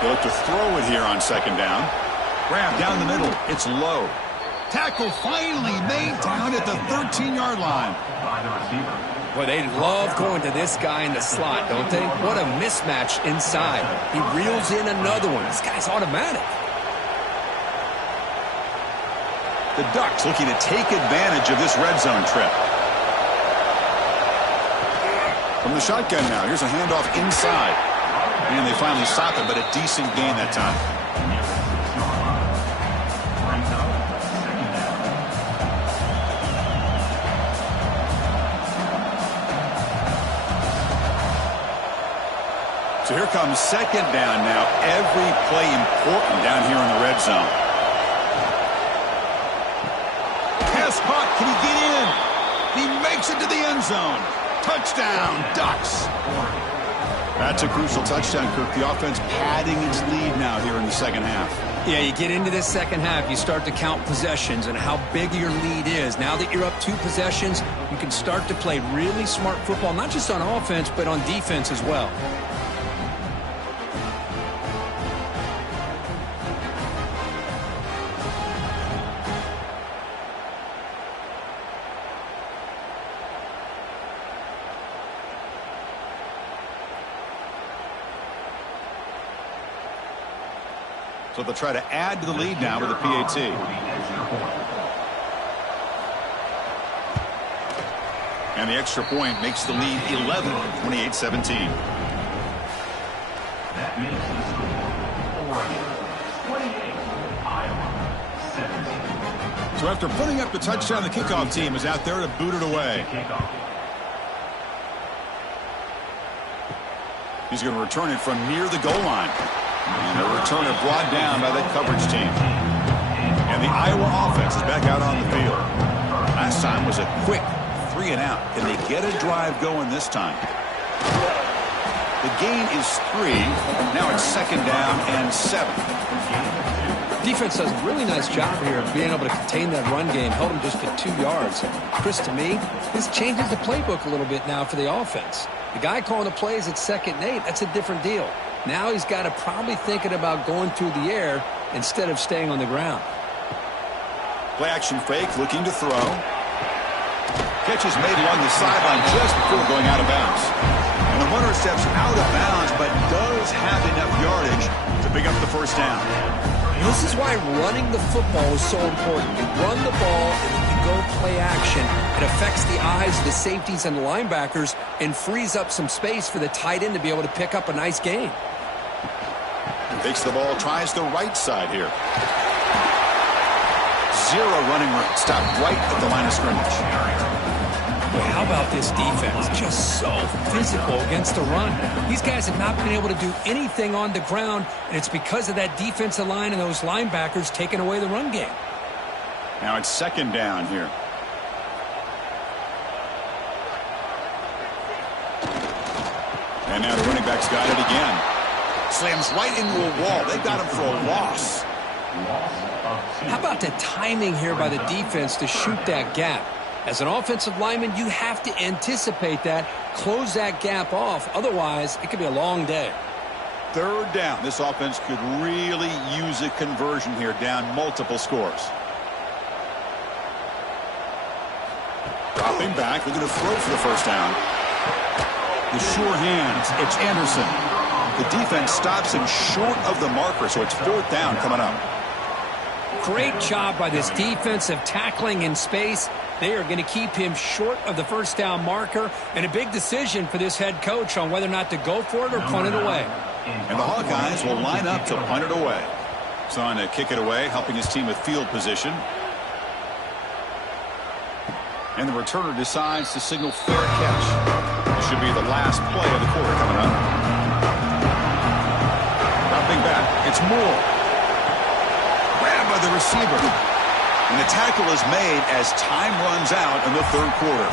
They look to throw it here on 2nd down. Grab down the middle. It's low. Tackle finally made down at the 13-yard line. Well, they love going to this guy in the slot, don't they? What a mismatch inside. He reels in another one. This guy's automatic. The Ducks looking to take advantage of this red zone trip. From the shotgun now, here's a handoff inside. And they finally stop it, but a decent gain that time. So here comes 2nd down now. Every play important down here in the red zone. Pass caught. Can he get in? He makes it to the end zone. Touchdown, Ducks. That's a crucial touchdown, Kirk. The offense padding its lead now here in the 2nd half. Yeah, you get into this 2nd half, you start to count possessions and how big your lead is. Now that you're up 2 possessions, you can start to play really smart football, not just on offense, but on defense as well. So they'll try to add to the lead now with a PAT. And the extra point makes the lead 11, 28-17. That makes the score Oregon 28, Iowa 17. So after putting up the touchdown, the kickoff team is out there to boot it away. He's going to return it from near the goal line. And a returner brought down by that coverage team. And the Iowa offense is back out on the field. Last time was a quick 3 and out. Can they get a drive going this time? The gain is 3. Now it's 2nd down and 7. Defense does a really nice job here of being able to contain that run game. Held them just to 2 yards. Chris, to me, this changes the playbook a little bit now for the offense. The guy calling the plays at 2nd and 8, that's a different deal. Now he's got to probably thinking about going through the air instead of staying on the ground. Play action fake, looking to throw. Catch is made along the sideline just before going out of bounds. And the runner steps out of bounds, but does have enough yardage to pick up the first down. This is why running the football is so important. You run the ball and you can go play action. It affects the eyes of the safeties and the linebackers and frees up some space for the tight end to be able to pick up a nice gain. Takes the ball, tries the right side here. 0 running room. Stopped right at the line of scrimmage. How about this defense? Just so physical against the run. These guys have not been able to do anything on the ground, and it's because of that defensive line and those linebackers taking away the run game. Now it's 2nd down here. And now the running back's got it again. Slams right into a wall. They got him for a loss. How about the timing here by the defense to shoot that gap? As an offensive lineman, you have to anticipate that, close that gap off. Otherwise, it could be a long day. 3rd down. This offense could really use a conversion here, down multiple scores. Dropping back, looking to throw for the first down. The sure hands. It's Anderson. The defense stops him short of the marker, so it's 4th down coming up. Great job by this defensive tackling in space. They are going to keep him short of the first down marker, and a big decision for this head coach on whether or not to go for it or punt it away. And the Hawkeyes will line up to punt it away. He's on to kick it away, helping his team with field position. And the returner decides to signal fair catch. This should be the last play of the quarter coming up. Dropping back, it's Moore. Grabbed by the receiver. And the tackle is made as time runs out in the 3rd quarter.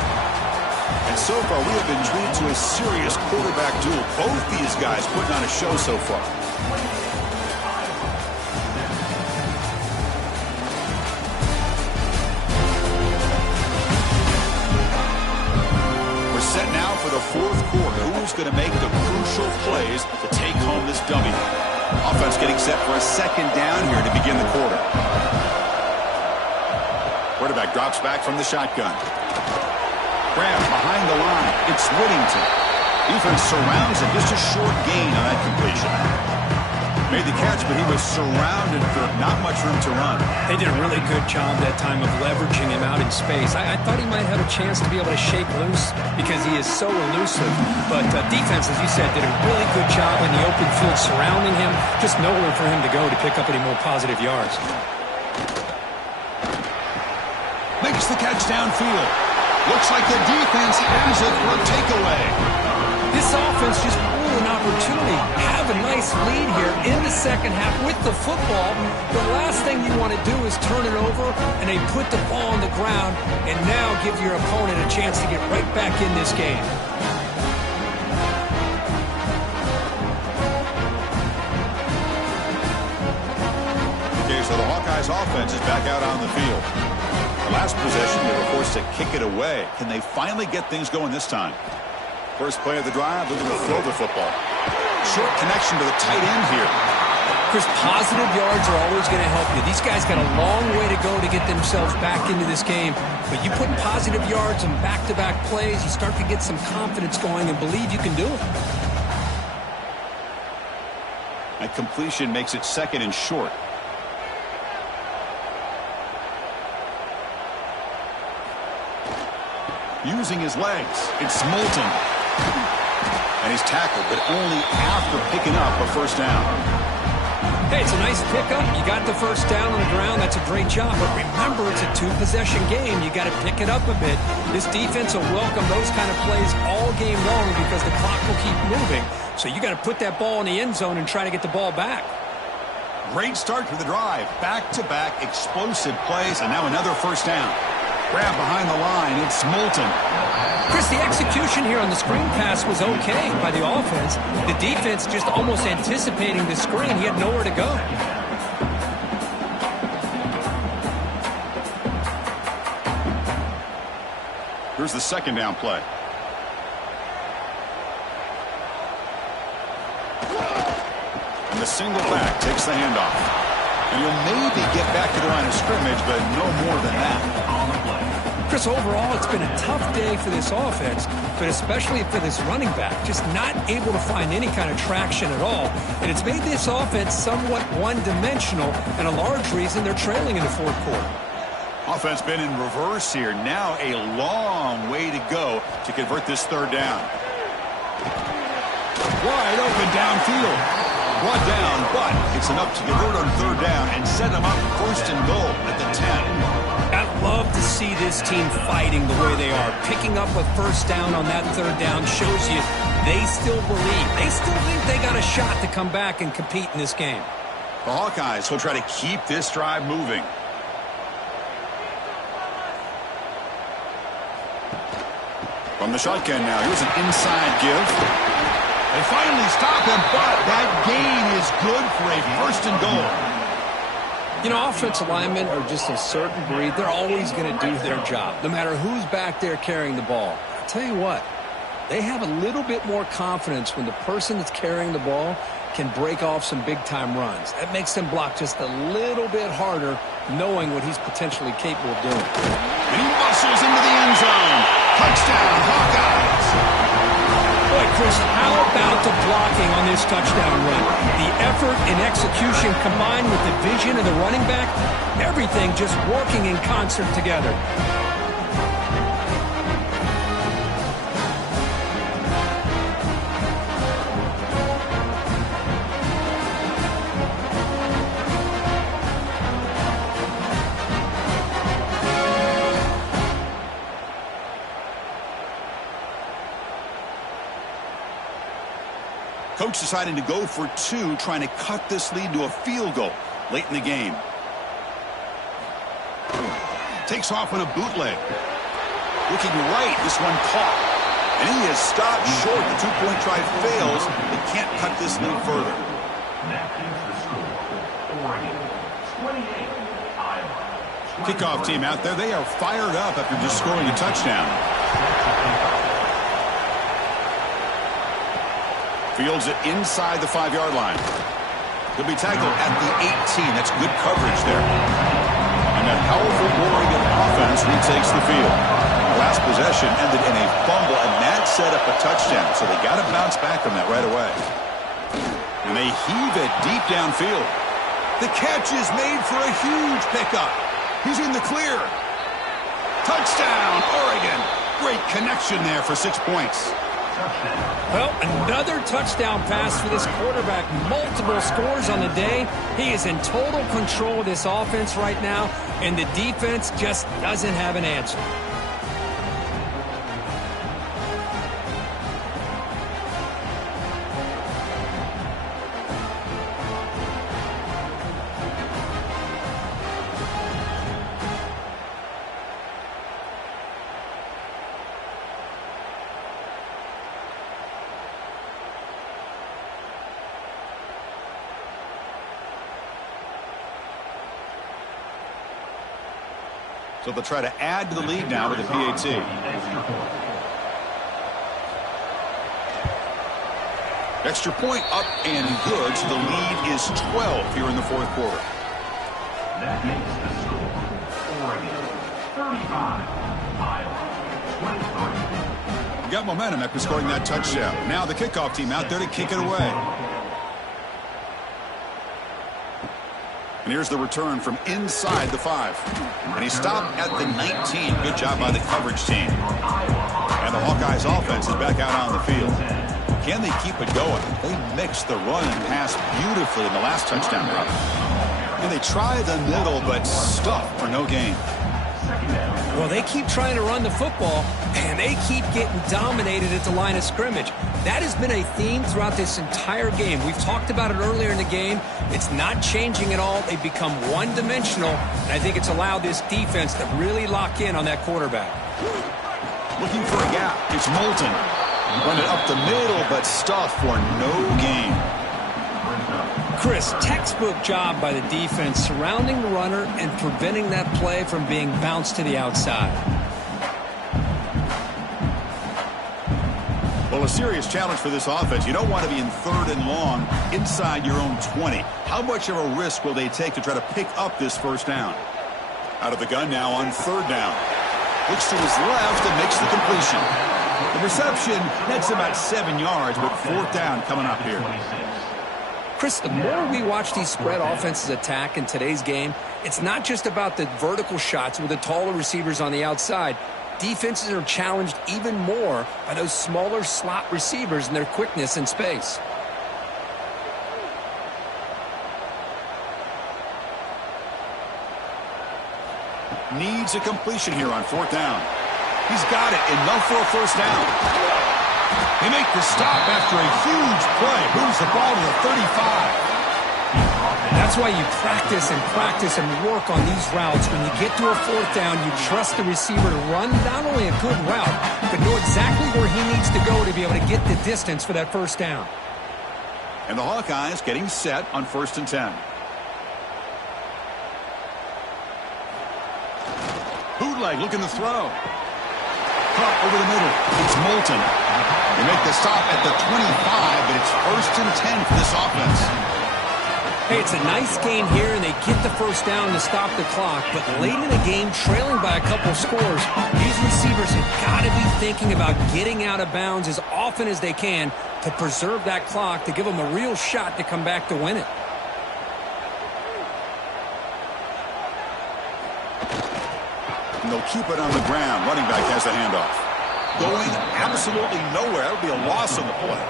And so far, we have been treated to a serious quarterback duel. Both these guys putting on a show so far. We're set now for the 4th quarter. Who's going to make the crucial plays to take home this W? Offense getting set for a 2nd down here to begin the quarter. Quarterback drops back from the shotgun. Grab behind the line. It's Whittington. Defense surrounds him. Just a short gain on that completion. Made the catch, but he was surrounded for not much room to run. They did a really good job that time of leveraging him out in space. I thought he might have a chance to be able to shake loose because he is so elusive. But defense, as you said, did a really good job in the open field surrounding him. Just nowhere for him to go to pick up any more positive yards. Makes the catch downfield. Looks like the defense has it for a takeaway. This offense just blew an opportunity. Have a nice lead here in the 2nd half with the football. The last thing you want to do is turn it over, and they put the ball on the ground and now give your opponent a chance to get right back in this game. Okay, so the Hawkeyes offense is back out on the field. Last possession, they were forced to kick it away. Can they finally get things going this time? First play of the drive, looking to throw the football. Short connection to the tight end here. Chris, positive yards are always going to help you. These guys got a long way to go to get themselves back into this game. But you put positive yards and back-to-back plays, you start to get some confidence going and believe you can do it. That completion makes it 2nd and short. Using his legs, it's Moulton. And he's tackled, but only after picking up a first down. Hey, it's a nice pickup. You got the first down on the ground. That's a great job. But remember, it's a 2-possession game. You got to pick it up a bit. This defense will welcome those kind of plays all game long because the clock will keep moving. So you got to put that ball in the end zone and try to get the ball back. Great start to the drive. Back-to-back explosive plays, and now another first down. Grab behind the line. It's Moulton. Chris, the execution here on the screen pass was okay by the offense. The defense just almost anticipating the screen. He had nowhere to go. Here's the second down play. And the single back takes the handoff. And he'll maybe get back to the line of scrimmage, but no more than that. Chris, overall, it's been a tough day for this offense, but especially for this running back. Just not able to find any kind of traction at all. And it's made this offense somewhat one-dimensional, and a large reason they're trailing in the fourth quarter. Offense been in reverse here. Now a long way to go to convert this third down. Wide open downfield. Brought down, but it's enough to convert on third down and set them up first and goal at the 10. I love to see this team fighting the way they are. Picking up a first down on that third down shows you they still believe. They still think they got a shot to come back and compete in this game. The Hawkeyes will try to keep this drive moving. From the shotgun now, here's an inside give. They finally stop him, but that gain is good for a first and goal. You know, offensive linemen are just a certain breed. They're always going to do their job, no matter who's back there carrying the ball. I'll tell you what, they have a little bit more confidence when the person that's carrying the ball can break off some big-time runs. That makes them block just a little bit harder, knowing what he's potentially capable of doing. And he muscles into the end zone. Touchdown, Hawkeyes. Boy, Chris, how about the blocking on this touchdown run? The effort and execution combined with the vision of the running back, everything just working in concert together. Coach deciding to go for two, trying to cut this lead to a field goal late in the game. Takes off on a bootleg. Looking right, this one caught. And he is stopped short. The two-point try fails. They can't cut this lead further. That is the score. Oregon, 28, Iowa. Kickoff team out there. They are fired up after just scoring a touchdown. Fields it inside the 5-yard line. He'll be tackled at the 18. That's good coverage there. And that powerful Oregon offense retakes the field. The last possession ended in a fumble, and that set up a touchdown. So they got to bounce back from that right away. And they heave it deep downfield. The catch is made for a huge pickup. He's in the clear. Touchdown, Oregon. Great connection there for 6 points. Well, another touchdown pass for this quarterback. Multiple scores on the day. He is in total control of this offense right now, and the defense just doesn't have an answer. So they'll try to add to the lead now with the PAT. Extra point up and good. So the lead is 12 here in the fourth quarter. That makes the score. Oregon, 35, Iowa, 23. Got momentum after scoring that touchdown. Now the kickoff team out there to kick it away. And here's the return from inside the 5. And he stopped at the 19. Good job by the coverage team. And the Hawkeyes offense is back out on the field. Can they keep it going? They mixed the run and pass beautifully in the last touchdown run. And they try the middle, but stuff for no gain. Second down. Well, they keep trying to run the football, and they keep getting dominated at the line of scrimmage. That has been a theme throughout this entire game. We've talked about it earlier in the game. It's not changing at all. They've become one-dimensional, and I think it's allowed this defense to really lock in on that quarterback. Looking for a gap. It's Moulton. Run it up the middle, but stuffed for no gain. Chris, textbook job by the defense surrounding the runner and preventing that play from being bounced to the outside. Well, a serious challenge for this offense. You don't want to be in 3rd and long inside your own 20. How much of a risk will they take to try to pick up this first down? Out of the gun now on 3rd down. Looks to his left and makes the completion. The reception nets about 7 yards, but 4th down coming up here. Chris, the more we watch these spread offenses attack in today's game, it's not just about the vertical shots with the taller receivers on the outside. Defenses are challenged even more by those smaller slot receivers and their quickness in space. Needs a completion here on 4th down. He's got it. Enough for a first down. They make the stop after a huge play. Moves the ball to the 35. That's why you practice and work on these routes. When you get to a 4th down, you trust the receiver to run not only a good route, but know exactly where he needs to go to be able to get the distance for that first down. And the Hawkeyes getting set on 1st and 10. Bootleg looking to throw. Caught over the middle. It's Moulton. They make the stop at the 25, but it's 1st and 10 for this offense. Hey, it's a nice gain here, and they get the first down to stop the clock. But late in the game, trailing by a couple scores, these receivers have got to be thinking about getting out of bounds as often as they can to preserve that clock, to give them a real shot to come back to win it. And they'll keep it on the ground. Running back has the handoff. Going absolutely nowhere. That would be a loss on the play.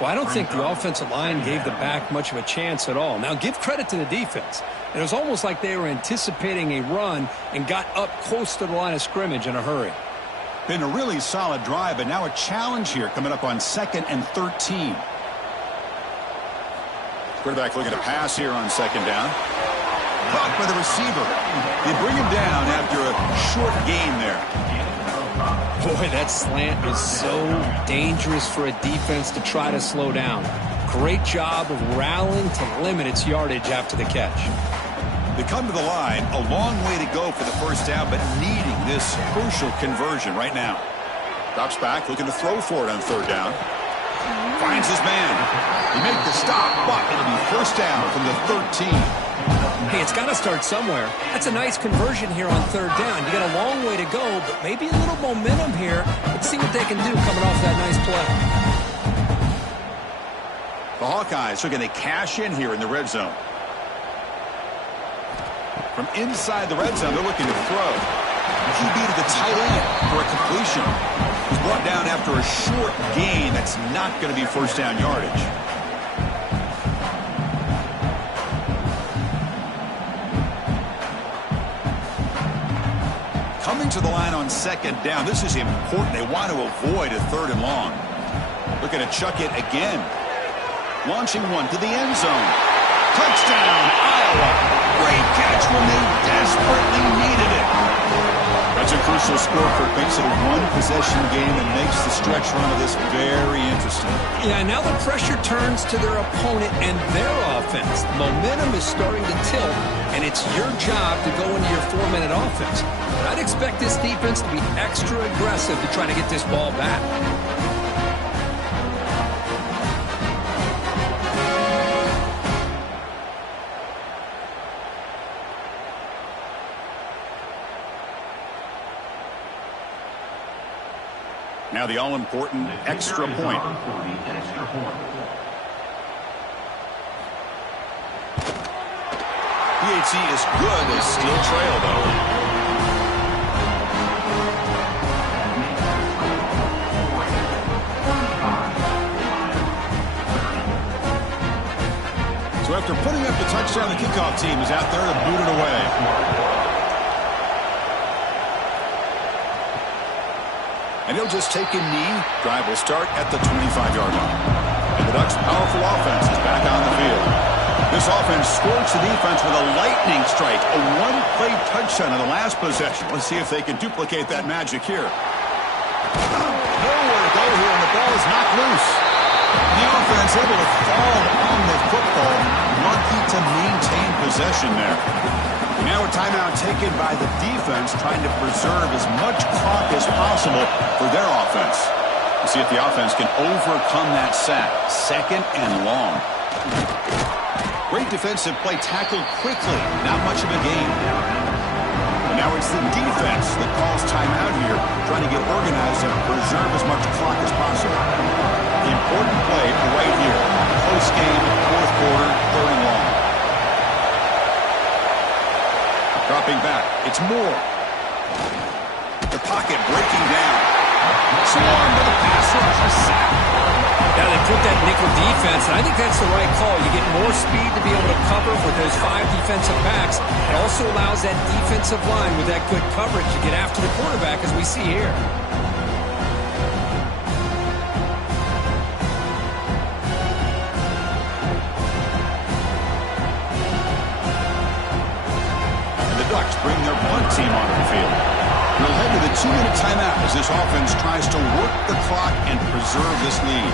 Well, I don't think the offensive line gave the back much of a chance at all. Now, give credit to the defense. It was almost like they were anticipating a run and got up close to the line of scrimmage in a hurry. Been a really solid drive, but now a challenge here coming up on 2nd and 13. Quarterback looking to pass here on 2nd down. Caught by the receiver. They bring him down after a short gain there. Boy, that slant is so dangerous for a defense to try to slow down. Great job of rallying to limit its yardage after the catch. They come to the line, a long way to go for the first down, but needing this crucial conversion right now. Drops back, looking to throw for it on 3rd down. Finds his man. They make the stop, but it'll be first down from the 13. Hey, it's got to start somewhere. That's a nice conversion here on 3rd down. You got a long way to go, but maybe a little momentum here. Let's see what they can do coming off that nice play. The Hawkeyes are going to cash in here in the red zone. From inside the red zone, they're looking to throw. QB to the tight end for a completion. He's brought down after a short gain. That's not going to be first down yardage. Coming to the line on 2nd down. This is important. They want to avoid a 3rd and long. Looking to chuck it again. Launching one to the end zone. Touchdown, Iowa. Great catch when they desperately needed it. That's a crucial score for makes it a one-possession game and makes the stretch run of this very interesting. Yeah, now the pressure turns to their opponent and their offense. The momentum is starting to tilt, and it's your job to go into your 4-minute offense. But I'd expect this defense to be extra aggressive to try to get this ball back. Now the all-important extra point. PHC is good. They still trail, though. So after putting up the touchdown, the kickoff team is out there to boot it away. And he'll just take a knee. Drive will start at the 25-yard line. And the Ducks' powerful offense is back on the field. This offense scorched the defense with a lightning strike, a one-play touchdown in the last possession. Let's see if they can duplicate that magic here. Nowhere to go here, and the ball is knocked loose. The offense able to fall on the football, lucky to maintain possession there. Now a timeout taken by the defense, trying to preserve as much clock as possible for their offense. Let's see if the offense can overcome that sack. Second and long. Great defensive play, tackled quickly. Not much of a gain. And now it's the defense that calls timeout here, trying to get organized and preserve as much clock as possible. The important play right here. Close game, fourth quarter, third and long. Dropping back. It's Moore. The pocket breaking down. Swarm to the pass rush. A sack. Now they put that nickel defense, and I think that's the right call. You get more speed to be able to cover with those 5 defensive backs. It also allows that defensive line with that good coverage to get after the quarterback, as we see here. And the Ducks bring their punt team onto the field. They'll head to the 2-minute timeout as this offense tries to work the clock and preserve this lead.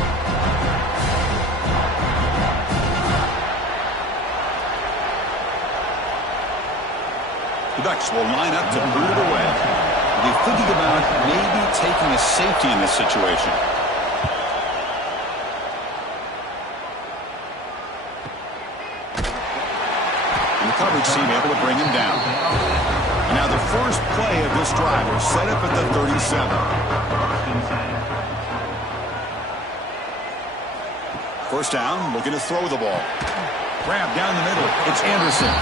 The Ducks will line up to boot it away. They're thinking about maybe taking a safety in this situation. And the coverage team able to bring him down. And now the first play of this drive was set up at the 37. First down, looking to throw the ball. Grab down the middle. It's Anderson.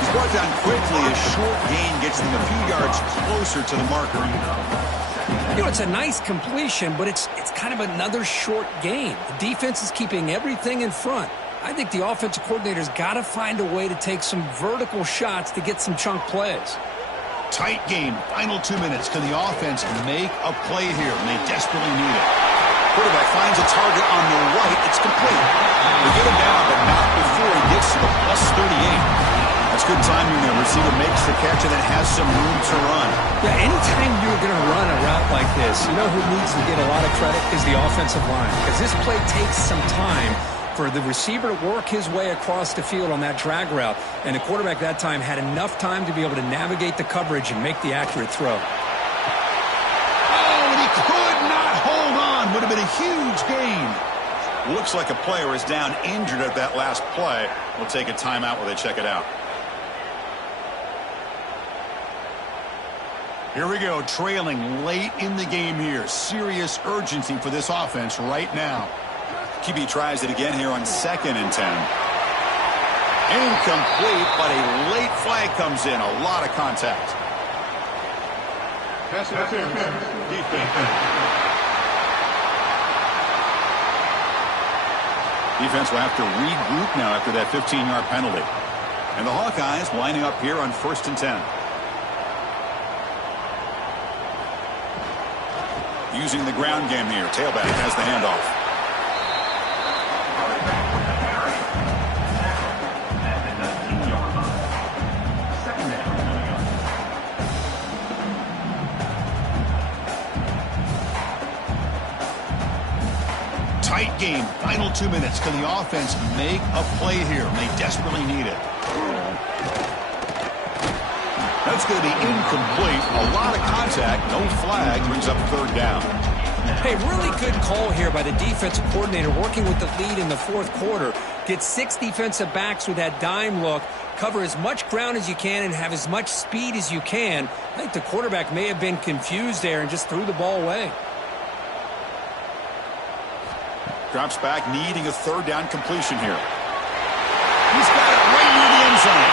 He's brought down quickly. A short gain gets them a few yards closer to the marker. You know, it's a nice completion, but it's kind of another short gain. The defense is keeping everything in front. I think the offensive coordinator's got to find a way to take some vertical shots to get some chunk plays. Tight game. Final 2 minutes. Can the offense make a play here? And they desperately need it. Quarterback finds a target on the right. It's complete. They get him down, but not before he gets to the plus 38. That's good timing there. Receiver makes the catch and then has some room to run. Yeah, anytime you're going to run a route like this, you know who needs to get a lot of credit is the offensive line. Because this play takes some time for the receiver to work his way across the field on that drag route. And the quarterback that time had enough time to be able to navigate the coverage and make the accurate throw. Oh, and he could not hold on. Would have been a huge gain. Looks like a player is down injured at that last play. We'll take a timeout while they check it out. Here we go, trailing late in the game here. Serious urgency for this offense right now. QB tries it again here on 2nd and 10. Incomplete, but a late flag comes in. A lot of contact. Pass interference. Defense will have to regroup now after that 15-yard penalty. And the Hawkeyes lining up here on 1st and 10. Using the ground game here. Tailback has the handoff. Tight game. Final 2 minutes. Can the offense make a play here? They desperately need it. That's going to be incomplete. A lot of contact. No flag. Brings up 3rd down. Hey, really good call here by the defensive coordinator working with the lead in the 4th quarter. Get 6 defensive backs with that dime look. Cover as much ground as you can and have as much speed as you can. I think the quarterback may have been confused there and just threw the ball away. Drops back, needing a 3rd down completion here. He's got it right near the end zone.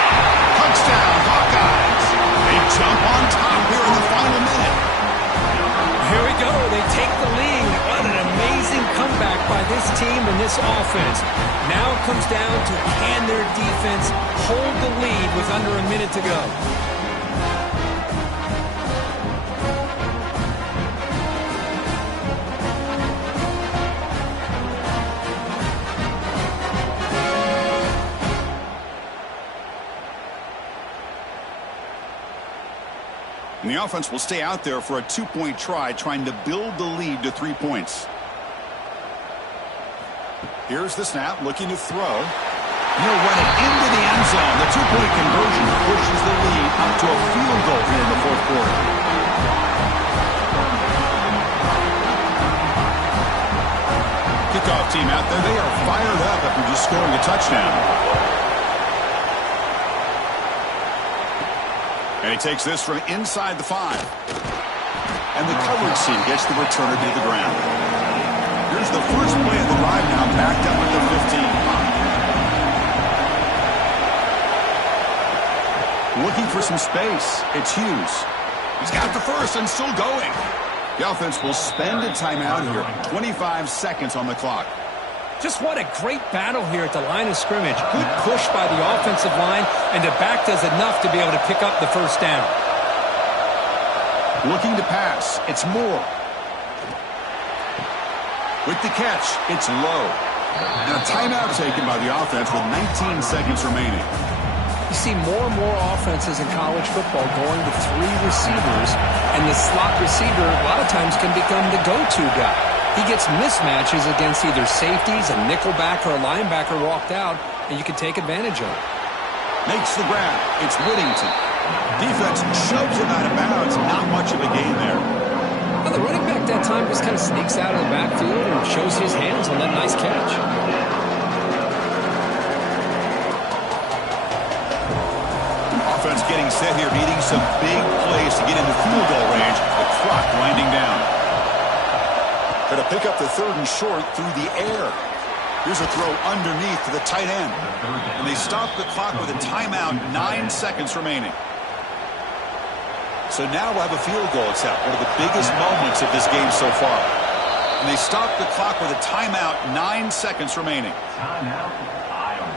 Touchdown, Hawkeyes. They jump on top here in the final minute. Here we go. They take the lead. What an amazing comeback by this team and this offense. Now it comes down to can their defense hold the lead with under a minute to go. The offense will stay out there for a 2-point try, trying to build the lead to 3 points. Here's the snap, looking to throw. He'll run it into the end zone. The 2-point conversion pushes the lead up to a field goal here in the fourth quarter. Kickoff team out there. They are fired up after just scoring a touchdown. And he takes this from inside the 5. And the coverage team gets the returner to the ground. Here's the first play of the drive now, backed up at the 15. Looking for some space. It's Hughes. He's got the first and still going. The offense will spend a timeout here. 25 seconds on the clock. Just what a great battle here at the line of scrimmage. Good push by the offensive line, and the back does enough to be able to pick up the first down. Looking to pass. It's Moore. With the catch, it's low. And a timeout taken by the offense with 19 seconds remaining. You see more and more offenses in college football going to 3 receivers, and the slot receiver a lot of times can become the go-to guy. He gets mismatches against either safeties, a nickelback, or a linebacker walked out, and you can take advantage of it. Makes the grab. It's Whittington. Defense shoves him out of bounds. Not much of a gain there. Well, the running back that time just kind of sneaks out of the backfield and shows his hands on that nice catch. Offense getting set here, needing some big plays to get into field goal range. The clock winding down. Going to pick up the 3rd and short through the air. Here's a throw underneath to the tight end. And they stop the clock with a timeout, 9 seconds remaining. So now we'll have a field goal attempt, one of the biggest moments of this game so far. And they stop the clock with a timeout, 9 seconds remaining. Timeout, Iowa.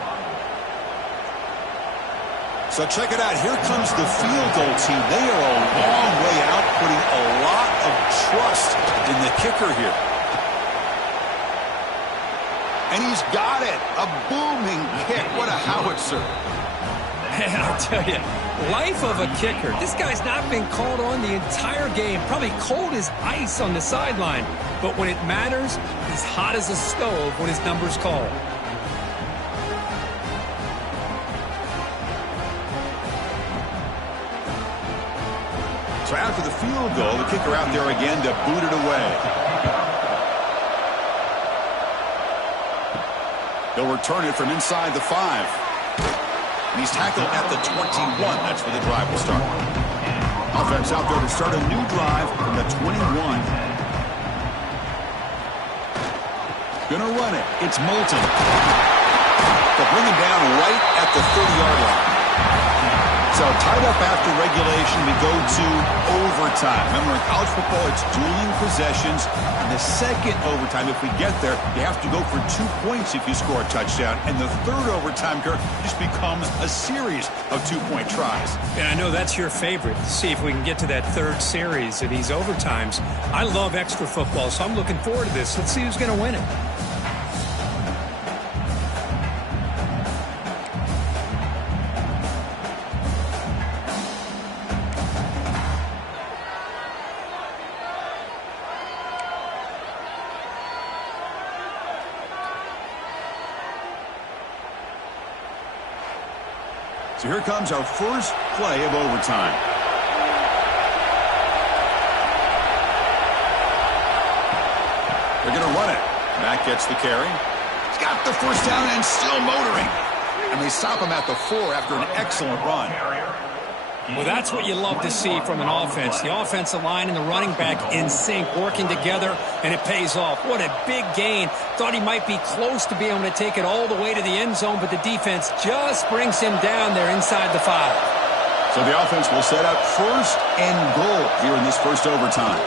So check it out. Here comes the field goal team. They are a long way out, putting a lot of trust in the kicker here. And he's got it. A booming kick. What a howitzer. Man, I'll tell you, life of a kicker. This guy's not been called on the entire game. Probably cold as ice on the sideline. But when it matters, he's hot as a stove when his number's called. So after the field goal, the kicker out there again to boot it away. He'll return it from inside the 5. And he's tackled at the 21. That's where the drive will start. Offense out there to start a new drive from the 21. Gonna run it. It's Moulton. They'll bring him down right at the 30-yard line. So tied up after regulation, we go to overtime. Remember, in college football, it's dueling possessions. And the second overtime, if we get there, you have to go for 2 points if you score a touchdown. And the third overtime, Kirk, just becomes a series of 2-point tries. And I know that's your favorite. See if we can get to that third series of these overtimes. I love extra football, so I'm looking forward to this. Let's see who's going to win it. So here comes our first play of overtime. They're going to run it. Matt gets the carry. He's got the first down and still motoring. And they stop him at the 4 after an excellent run. Well, that's what you love to see from an offense. The offensive line and the running back in sync, working together, and it pays off. What a big gain. Thought he might be close to being able to take it all the way to the end zone, but the defense just brings him down there inside the 5. So the offense will set up first and goal here in this first overtime.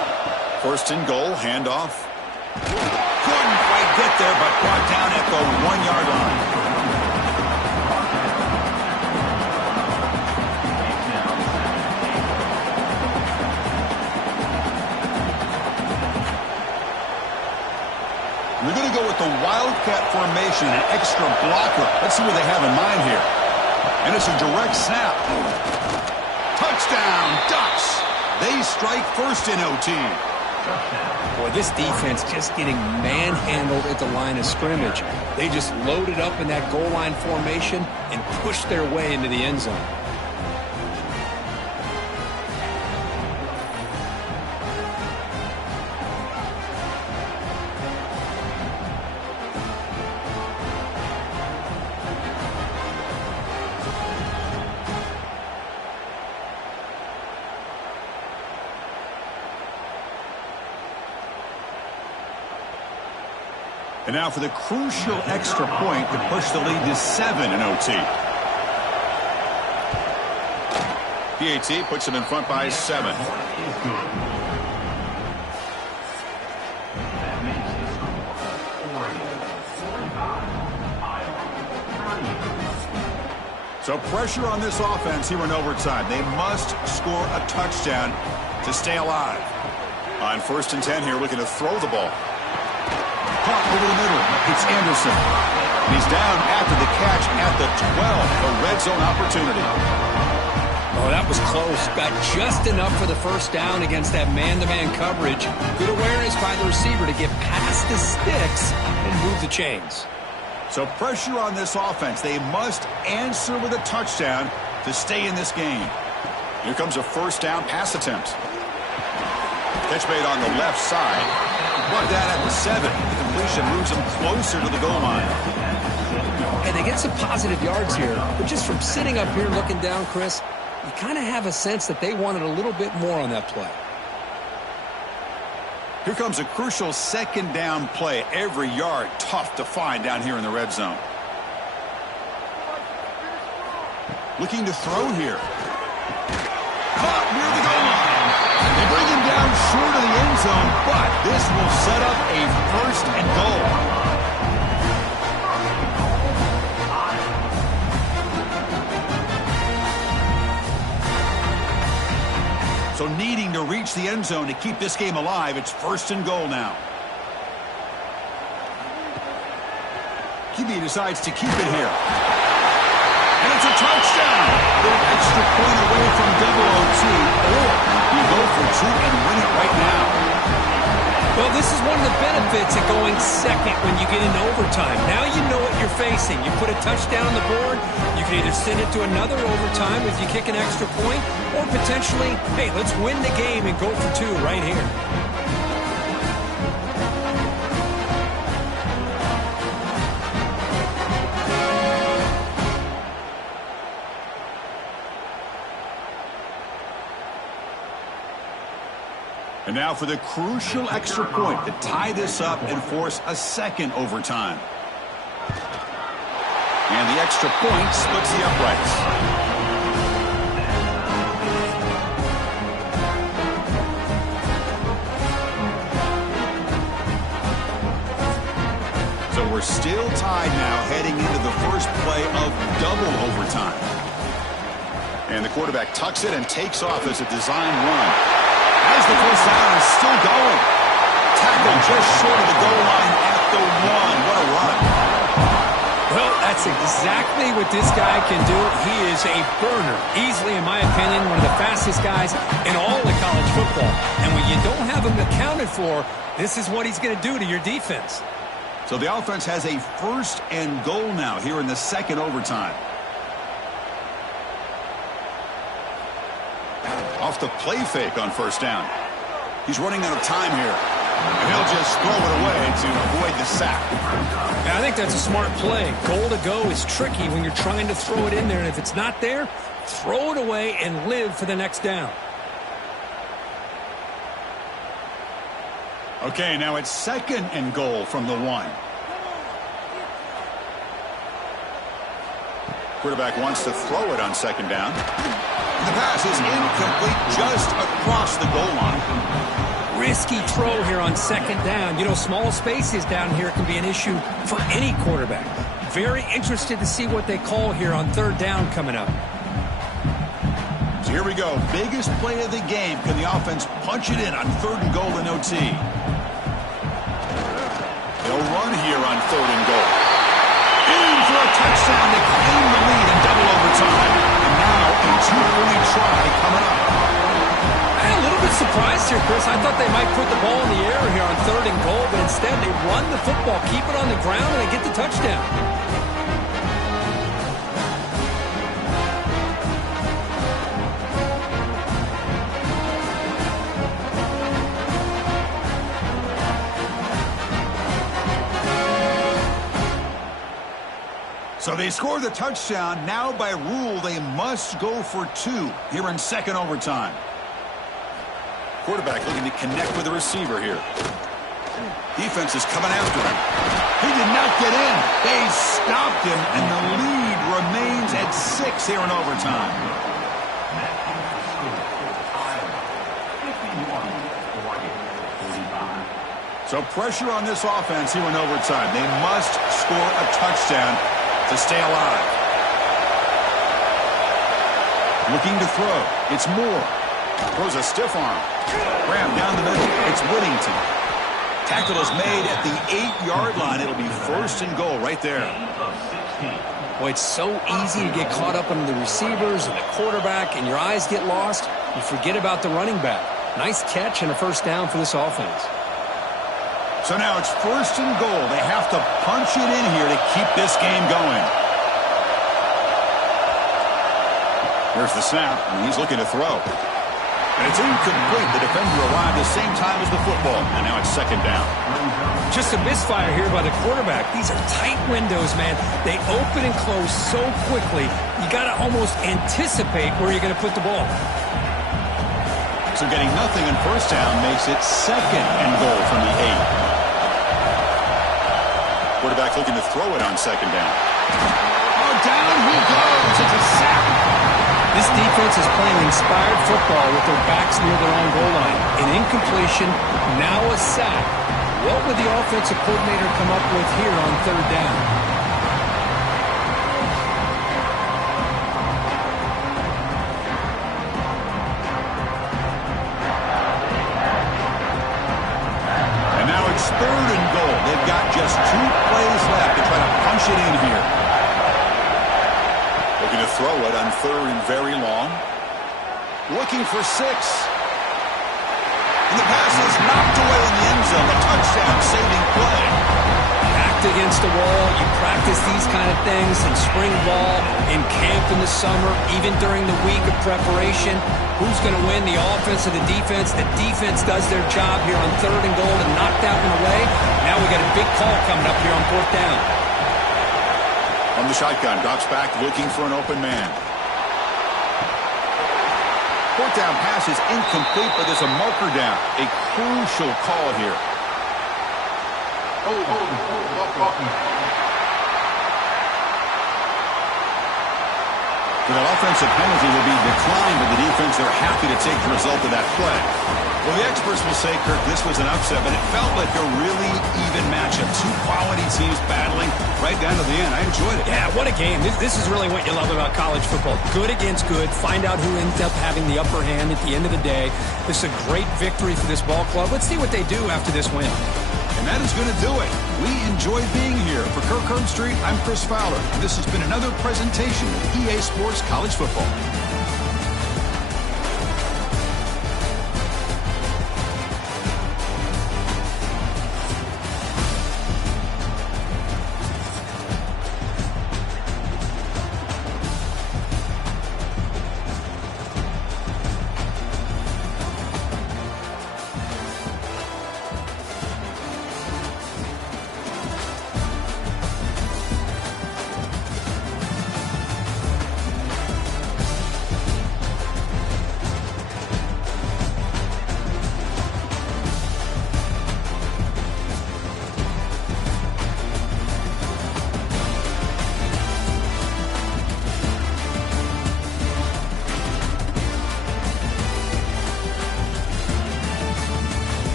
First and goal, handoff. Couldn't quite get there, but brought down at the 1-yard line. We're going to go with the Wildcat formation, an extra blocker. Let's see what they have in mind here. And it's a direct snap. Touchdown, Ducks. They strike first in OT. Boy, this defense just getting manhandled at the line of scrimmage. They just loaded up in that goal line formation and pushed their way into the end zone. And now for the crucial extra point to push the lead to 7 in OT. PAT puts them in front by 7. So pressure on this offense here in overtime. They must score a touchdown to stay alive. On 1st and 10 here, looking to throw the ball. Caught over the middle. It's Anderson. And he's down after the catch at the 12. A red zone opportunity. Oh, that was close. Got just enough for the first down against that man-to-man coverage. Good awareness by the receiver to get past the sticks and move the chains. So pressure on this offense. They must answer with a touchdown to stay in this game. Here comes a first down pass attempt. Catch made on the left side. Brought down at the 7. The completion moves them closer to the goal line. And they get some positive yards here. But just from sitting up here looking down, Chris, you kind of have a sense that they wanted a little bit more on that play. Here comes a crucial second down play. Every yard tough to find down here in the red zone. Looking to throw here. Caught near the goal line. They bring him down short of the end zone, but this will set up a 1st and goal. So needing to reach the end zone to keep this game alive, it's 1st and goal now. QB decides to keep it here. And it's a touchdown. They're an extra point away from double OT, or you go for 2 and win it right now. Well, this is one of the benefits of going second when you get into overtime. Now you know what you're facing. You put a touchdown on the board, you can either send it to another overtime if you kick an extra point, or potentially, hey, let's win the game and go for 2 right here. And now for the crucial extra point to tie this up and force a 2nd overtime. And the extra point splits the uprights. So we're still tied now heading into the first play of double overtime. And the quarterback tucks it and takes off as a design run. As the first down is still going. Tackled just short of the goal line at the 1. What a run. Well, that's exactly what this guy can do. He is a burner. Easily, in my opinion, one of the fastest guys in all of college football. And when you don't have him accounted for, this is what he's going to do to your defense. So the offense has a 1st and goal now here in the 2nd overtime. Off the play fake on first down. He's running out of time here. And he'll just throw it away to avoid the sack. I think that's a smart play. Goal to go is tricky when you're trying to throw it in there. And if it's not there, throw it away and live for the next down. Okay, now it's 2nd and goal from the 1. Quarterback wants to throw it on 2nd down. The pass is incomplete just across the goal line. Risky throw here on 2nd down. You know, small spaces down here can be an issue for any quarterback. Very interested to see what they call here on 3rd down coming up. So here we go. Biggest play of the game. Can the offense punch it in on 3rd and goal in OT? They'll run here on 3rd and goal. In for a touchdown to claim the lead in double overtime. And now a 2-point try coming up. A little bit surprised here, Chris. I thought they might put the ball in the air here on 3rd and goal, but instead they run the football, keep it on the ground, and they get the touchdown. So they score the touchdown. Now by rule, they must go for 2 here in 2nd overtime. Quarterback looking to connect with the receiver here. Defense is coming after him. He did not get in. They stopped him, and the lead remains at 6 here in overtime. So pressure on this offense here in overtime. They must score a touchdown to stay alive. Looking to throw. It's Moore. Throws a stiff arm. Graham down the middle. It's Whittington. Tackle is made at the 8-yard line. It'll be 1st and goal right there. Boy, it's so easy to get caught up on the receivers and the quarterback, and your eyes get lost. You forget about the running back. Nice catch and a 1st down for this offense. So now it's 1st and goal. They have to punch it in here to keep this game going. Here's the snap, and he's looking to throw. And it's incomplete. The defender arrived the same time as the football, and now it's 2nd down. Just a misfire here by the quarterback. These are tight windows, man. They open and close so quickly, you got to almost anticipate where you're going to put the ball. So getting nothing in 1st down makes it 2nd and goal from the 8. Quarterback looking to throw it on 2nd down. Oh, down he goes. It's a sack. This defense is playing inspired football with their backs near their own goal line. An incompletion, now a sack. What would the offensive coordinator come up with here on 3rd down? And now it's 3rd and goal. They've got just 2 plays left to try to punch it in here. Looking to throw it on 3rd and very long. Looking for 6. And the pass is knocked away in the end zone. A touchdown saving play. Backed against the wall. You practice these kind of things in spring ball, in camp in the summer, even during the week of preparation. Who's going to win, the offense or the defense? The defense does their job here on 3rd and goal to knock that one away. Now we got a big call coming up here on 4th down. From the shotgun, drops back looking for an open man. 4th down pass is incomplete, but there's a marker down. A crucial call here. So that offensive penalty will be declined by the defense. They're happy to take the result of that play. Well, the experts will say, Kirk, this was an upset, but it felt like a really even matchup. 2 quality teams battling right down to the end. I enjoyed it. Yeah, what a game. This is really what you love about college football. Good against good. Find out who ends up having the upper hand at the end of the day. This is a great victory for this ball club. Let's see what they do after this win. And that is going to do it. We enjoyed being here. For Kirk Herbstreit, I'm Chris Fowler. This has been another presentation of EA Sports College Football.